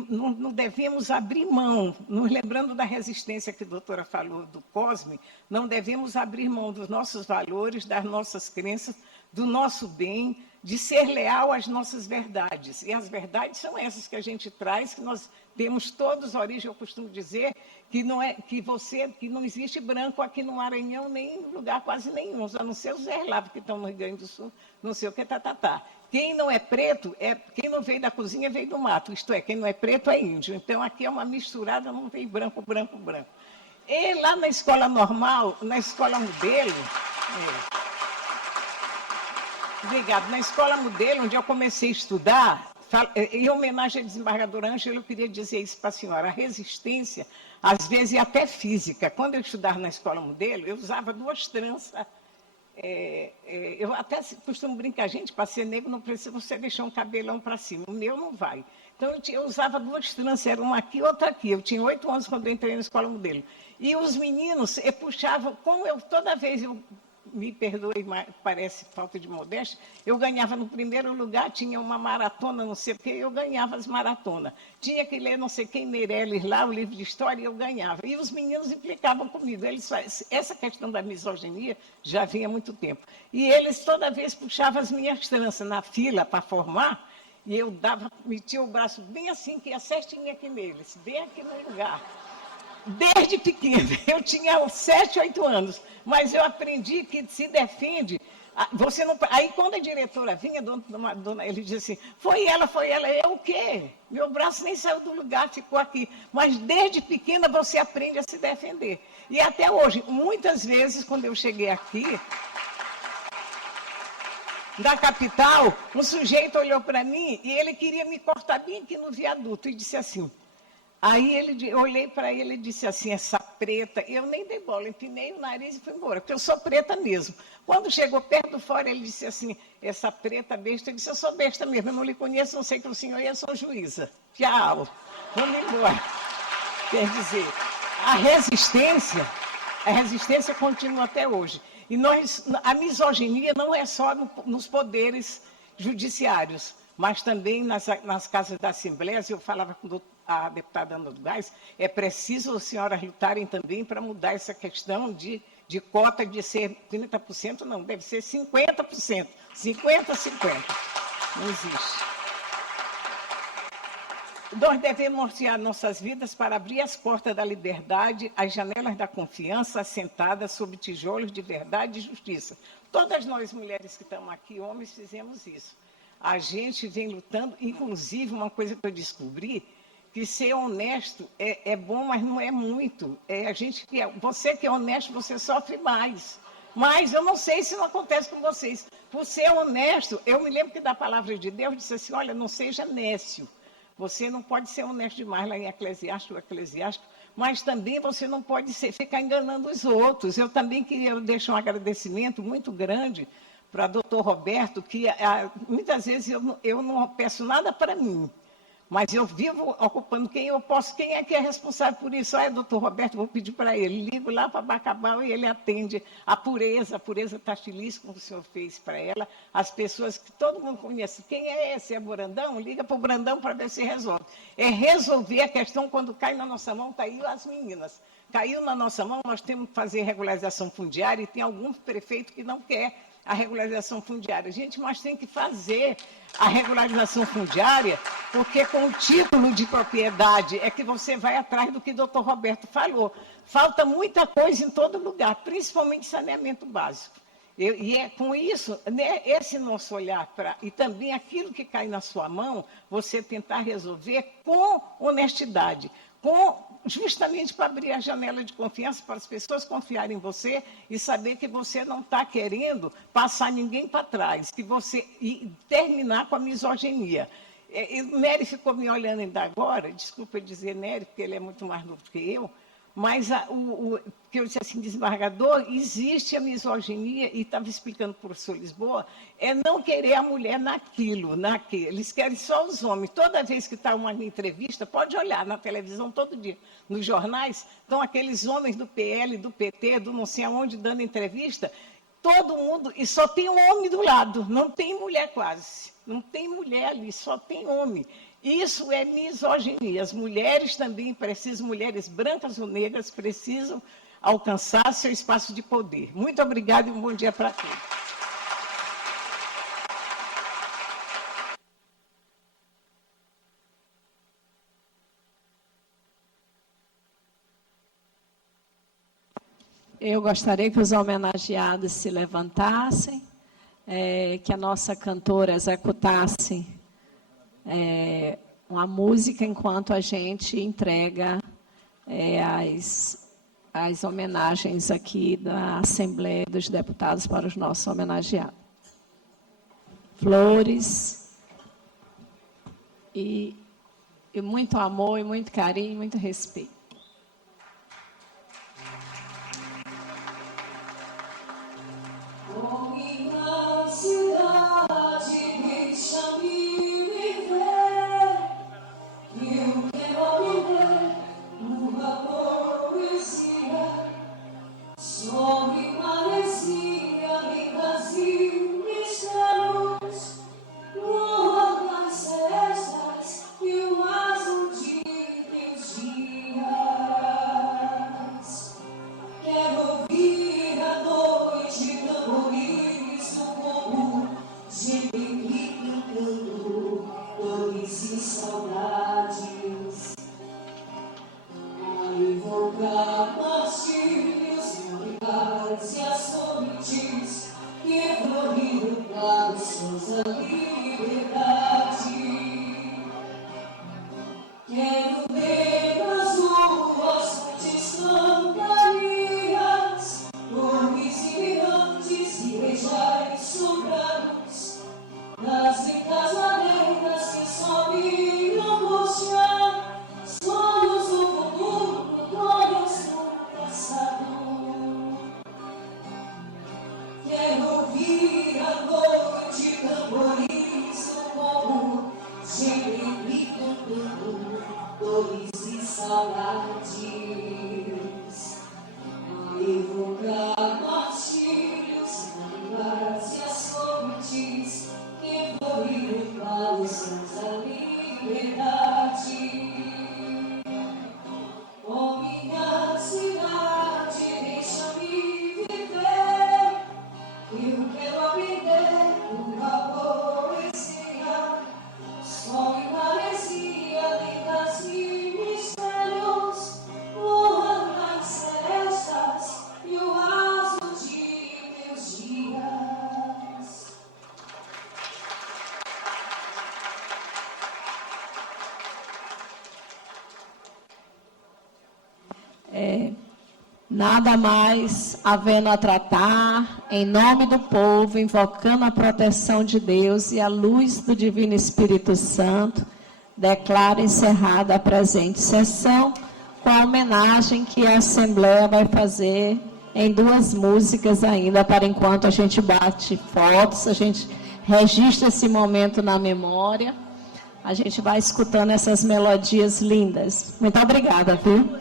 não devemos abrir mão, nos lembrando da resistência que a doutora falou do COSME, não devemos abrir mão dos nossos valores, das nossas crenças, do nosso bem, de ser leal às nossas verdades. E as verdades são essas que a gente traz, que nós temos todos origem. Eu costumo dizer que não existe branco aqui no Maranhão, nem em lugar quase nenhum, a não ser os eslavos que estão no Rio Grande do Sul, não sei o que, Quem não é preto, quem não veio da cozinha veio do mato, isto é, quem não é preto é índio. Então, aqui é uma misturada, não tem branco. E lá na escola normal, na escola modelo, obrigado, na escola modelo, onde eu comecei a estudar, em homenagem à desembargadora Ângela, eu queria dizer isso para a senhora, a resistência, às vezes até física. Quando eu estudava na escola modelo, eu usava 2 tranças. Eu até costumo brincar, gente, para ser negro não precisa você deixar um cabelão para cima, o meu não vai. Então, eu usava 2 tranças, era uma aqui e outra aqui. Eu tinha 8 anos quando eu entrei na escola modelo. E os meninos puxavam, como toda vez me perdoe, parece falta de modéstia, eu ganhava no primeiro lugar, tinha uma maratona, não sei o quê, eu ganhava as maratonas. Tinha que ler não sei quem, Meirelles lá, o livro de história, e eu ganhava. E os meninos implicavam comigo. Essa questão da misoginia já vinha há muito tempo. E eles toda vez puxavam as minhas tranças na fila para formar, e eu metia o braço bem assim, que ia certinho aqui neles, bem aqui no lugar. Desde pequena, eu tinha 7, 8 anos, mas eu aprendi que se defende, você não... Aí quando a diretora vinha, ele dizia assim, foi ela, eu o quê? Meu braço nem saiu do lugar, ficou aqui. Mas desde pequena você aprende a se defender. E até hoje, muitas vezes, quando eu cheguei aqui, da capital, um sujeito olhou para mim e ele queria me cortar bem aqui no viaduto e disse assim. Aí eu olhei para ele e disse assim, essa preta, eu nem dei bola, empinei o nariz e fui embora, porque eu sou preta mesmo. Quando chegou perto do fora, ele disse assim, essa preta besta, eu disse, eu sou besta mesmo, eu não lhe conheço, não sei que o senhor é, eu sou juíza. Tchau, vamos embora. Quer dizer, a resistência continua até hoje. E a misoginia não é só nos poderes judiciários, mas também nas casas da Assembleia. Eu falava com a deputada Ana do Gás, é preciso as senhoras lutarem também para mudar essa questão de cota de ser 30%, não, deve ser 50%. 50-50. Não existe. Nós devemos nortear nossas vidas para abrir as portas da liberdade, as janelas da confiança, assentadas sobre tijolos de verdade e justiça. Todas nós, mulheres que estamos aqui, homens, fizemos isso. A gente vem lutando, inclusive, uma coisa que eu descobri, que ser honesto é bom, mas não é muito. Você que é honesto, você sofre mais. Mas eu não sei se não acontece com vocês. Por ser honesto, eu me lembro que da palavra de Deus disse assim, olha, não seja nécio. Você não pode ser honesto demais lá em Eclesiástico, mas também você não pode ficar enganando os outros. Eu também queria deixar um agradecimento muito grande para o doutor Roberto, que muitas vezes eu não peço nada para mim, mas eu vivo ocupando quem eu posso. Quem é que é responsável por isso? Doutor Roberto, vou pedir para ele. Ligo lá para Bacabal e ele atende. A pureza está feliz com o que o senhor fez para ela. As pessoas que todo mundo conhece. Quem é esse? É Brandão? Liga para o Brandão para ver se resolve. É resolver a questão quando cai na nossa mão, está aí as meninas. Caiu na nossa mão, nós temos que fazer regularização fundiária e tem algum prefeito que não quer a regularização fundiária. Gente, mas tem que fazer a regularização fundiária, porque com o título de propriedade é que você vai atrás do que o doutor Roberto falou. Falta muita coisa em todo lugar, principalmente saneamento básico. E é com isso, né, esse nosso olhar e também aquilo que cai na sua mão, você tentar resolver com honestidade, justamente para abrir a janela de confiança, para as pessoas confiarem em você e saber que você não está querendo passar ninguém para trás, e terminar com a misoginia. O Nery ficou me olhando ainda agora, desculpa dizer Nery, porque ele é muito mais novo que eu, mas que eu disse assim, desembargador, existe a misoginia, e estava explicando para o professor Lisboa, é não querer a mulher naquilo. Eles querem só os homens. Toda vez que está uma entrevista, pode olhar na televisão todo dia, nos jornais, estão aqueles homens do PL, do PT, do não sei aonde, dando entrevista, todo mundo, e só tem um homem do lado, não tem mulher quase. Não tem mulher ali, só tem homem. Isso é misoginia. As mulheres também precisam, mulheres brancas ou negras, precisam alcançar seu espaço de poder. Muito obrigada e um bom dia para todos. Eu gostaria que os homenageados se levantassem, que a nossa cantora executasse uma música enquanto a gente entrega as homenagens aqui da Assembleia dos Deputados para os nossos homenageados. Flores e muito amor, e muito carinho, e muito respeito. Oh, minha cidade, deixa-me viver. Eu quero aprender uma poesia sobre maresia, lindas e mistérios, luas celestes e o azul de teus dias. Quero ouvir a noite tamborins no corpo, gemendo cantando dores e saudades. A invocar martírios, madrugadas e as noites que floriram para os sons da liberdade. Quero ver nas ruas fontes cantarias, torres e mirantes e beijais sobrados, nas lentas madeiras que sobem angústia, sonhos do futuro, glórias do passado. Quero ouvir a noite tamborins no morro, gemendo e cantando dores e saudades. A evocar martírios, madrugadas e as noites que floriram para os sons da liberdade. Oh, minha cidade, deixa-me viver. Eu quero aprender uma poesia, sol e maresia, lindas e mistérios, luas celestes e o azul de meus dias. Nada mais havendo a tratar, em nome do povo, invocando a proteção de Deus e a luz do Divino Espírito Santo, declaro encerrada a presente sessão, com a homenagem que a Assembleia vai fazer em 2 músicas ainda, para enquanto a gente bate fotos, a gente registra esse momento na memória, a gente vai escutando essas melodias lindas. Muito obrigada, viu?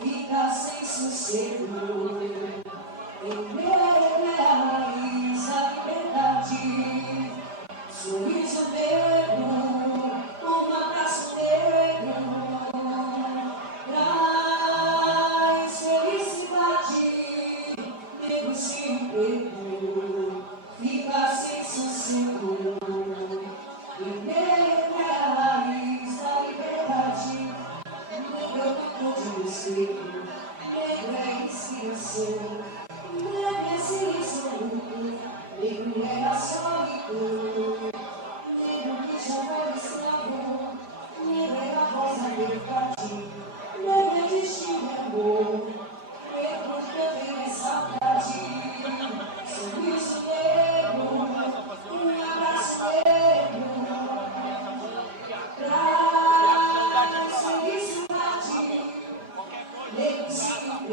Fica sem sossego.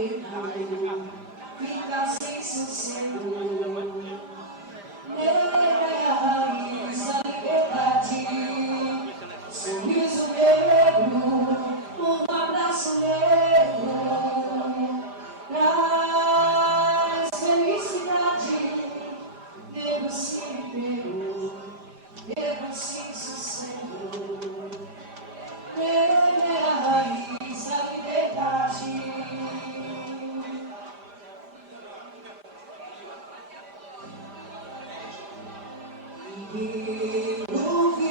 medo, fica sem sossego. É a raiz da liberdade, sorriso negro, abraço negro, traz felicidade, negro sem pego, negro sem sossego. É a raiz da liberdade. Ninguém ouviu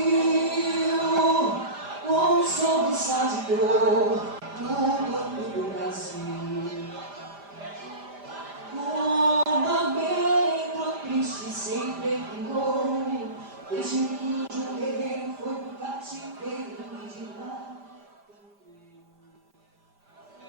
um som de sabor no banco do Brasil. Um lamento triste sempre vingou, desde